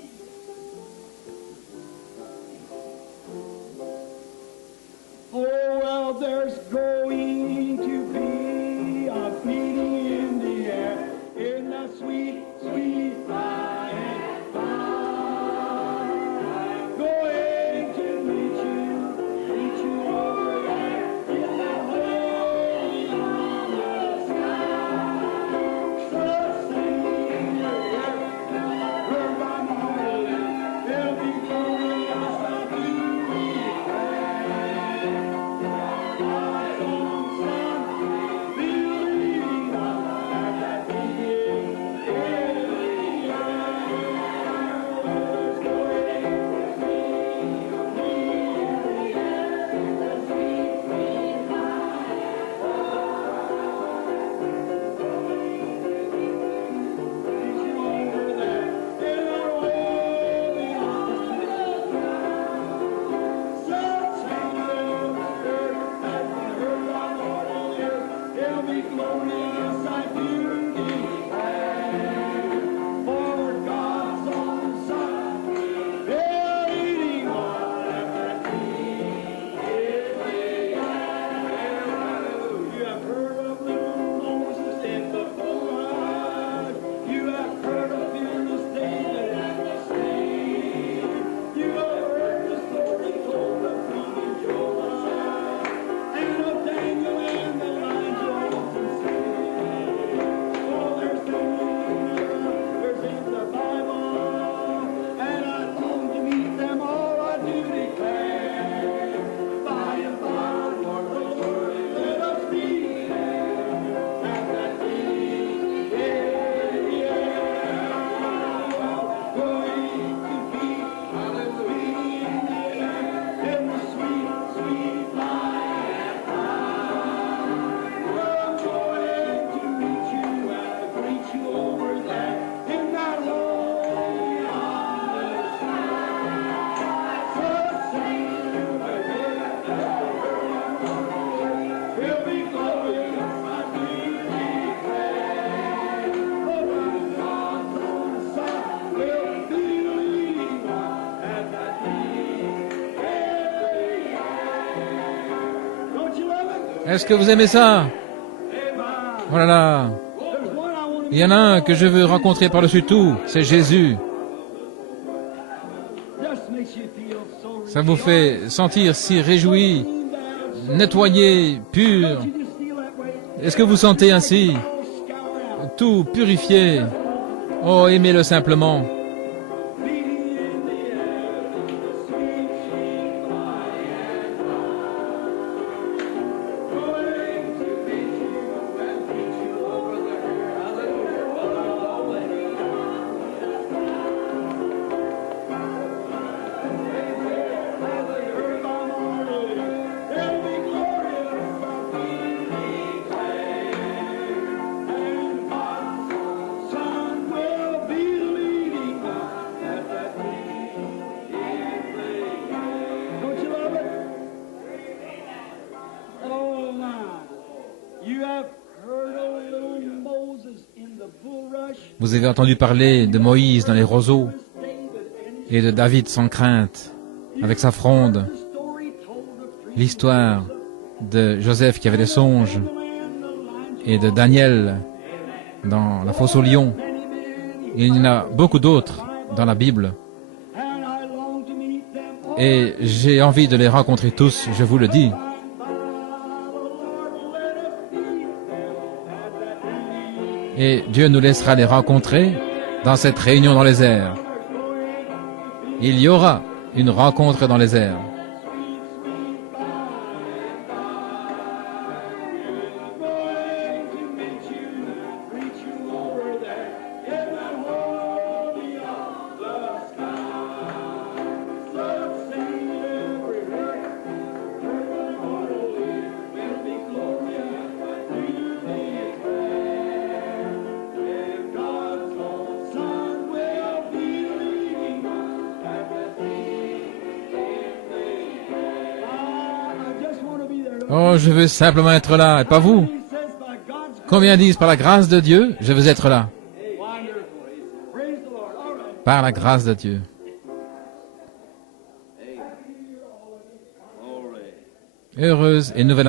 Est-ce que vous aimez ça? Oh là là. Il y en a un que je veux rencontrer par-dessus tout, c'est Jésus. Ça vous fait sentir si réjoui, nettoyé, pur. Est-ce que vous sentez ainsi? Tout purifié. Oh, aimez-le simplement. Vous avez entendu parler de Moïse dans les roseaux et de David sans crainte, avec sa fronde. L'histoire de Joseph qui avait des songes et de Daniel dans la fosse aux lions. Il y en a beaucoup d'autres dans la Bible. Et j'ai envie de les rencontrer tous, je vous le dis. Et Dieu nous laissera les rencontrer dans cette réunion dans les airs. Il y aura une rencontre dans les airs. Oh, je veux simplement être là, et pas vous. Combien disent par la grâce de Dieu, je veux être là. Par la grâce de Dieu. Heureuse et nouvelle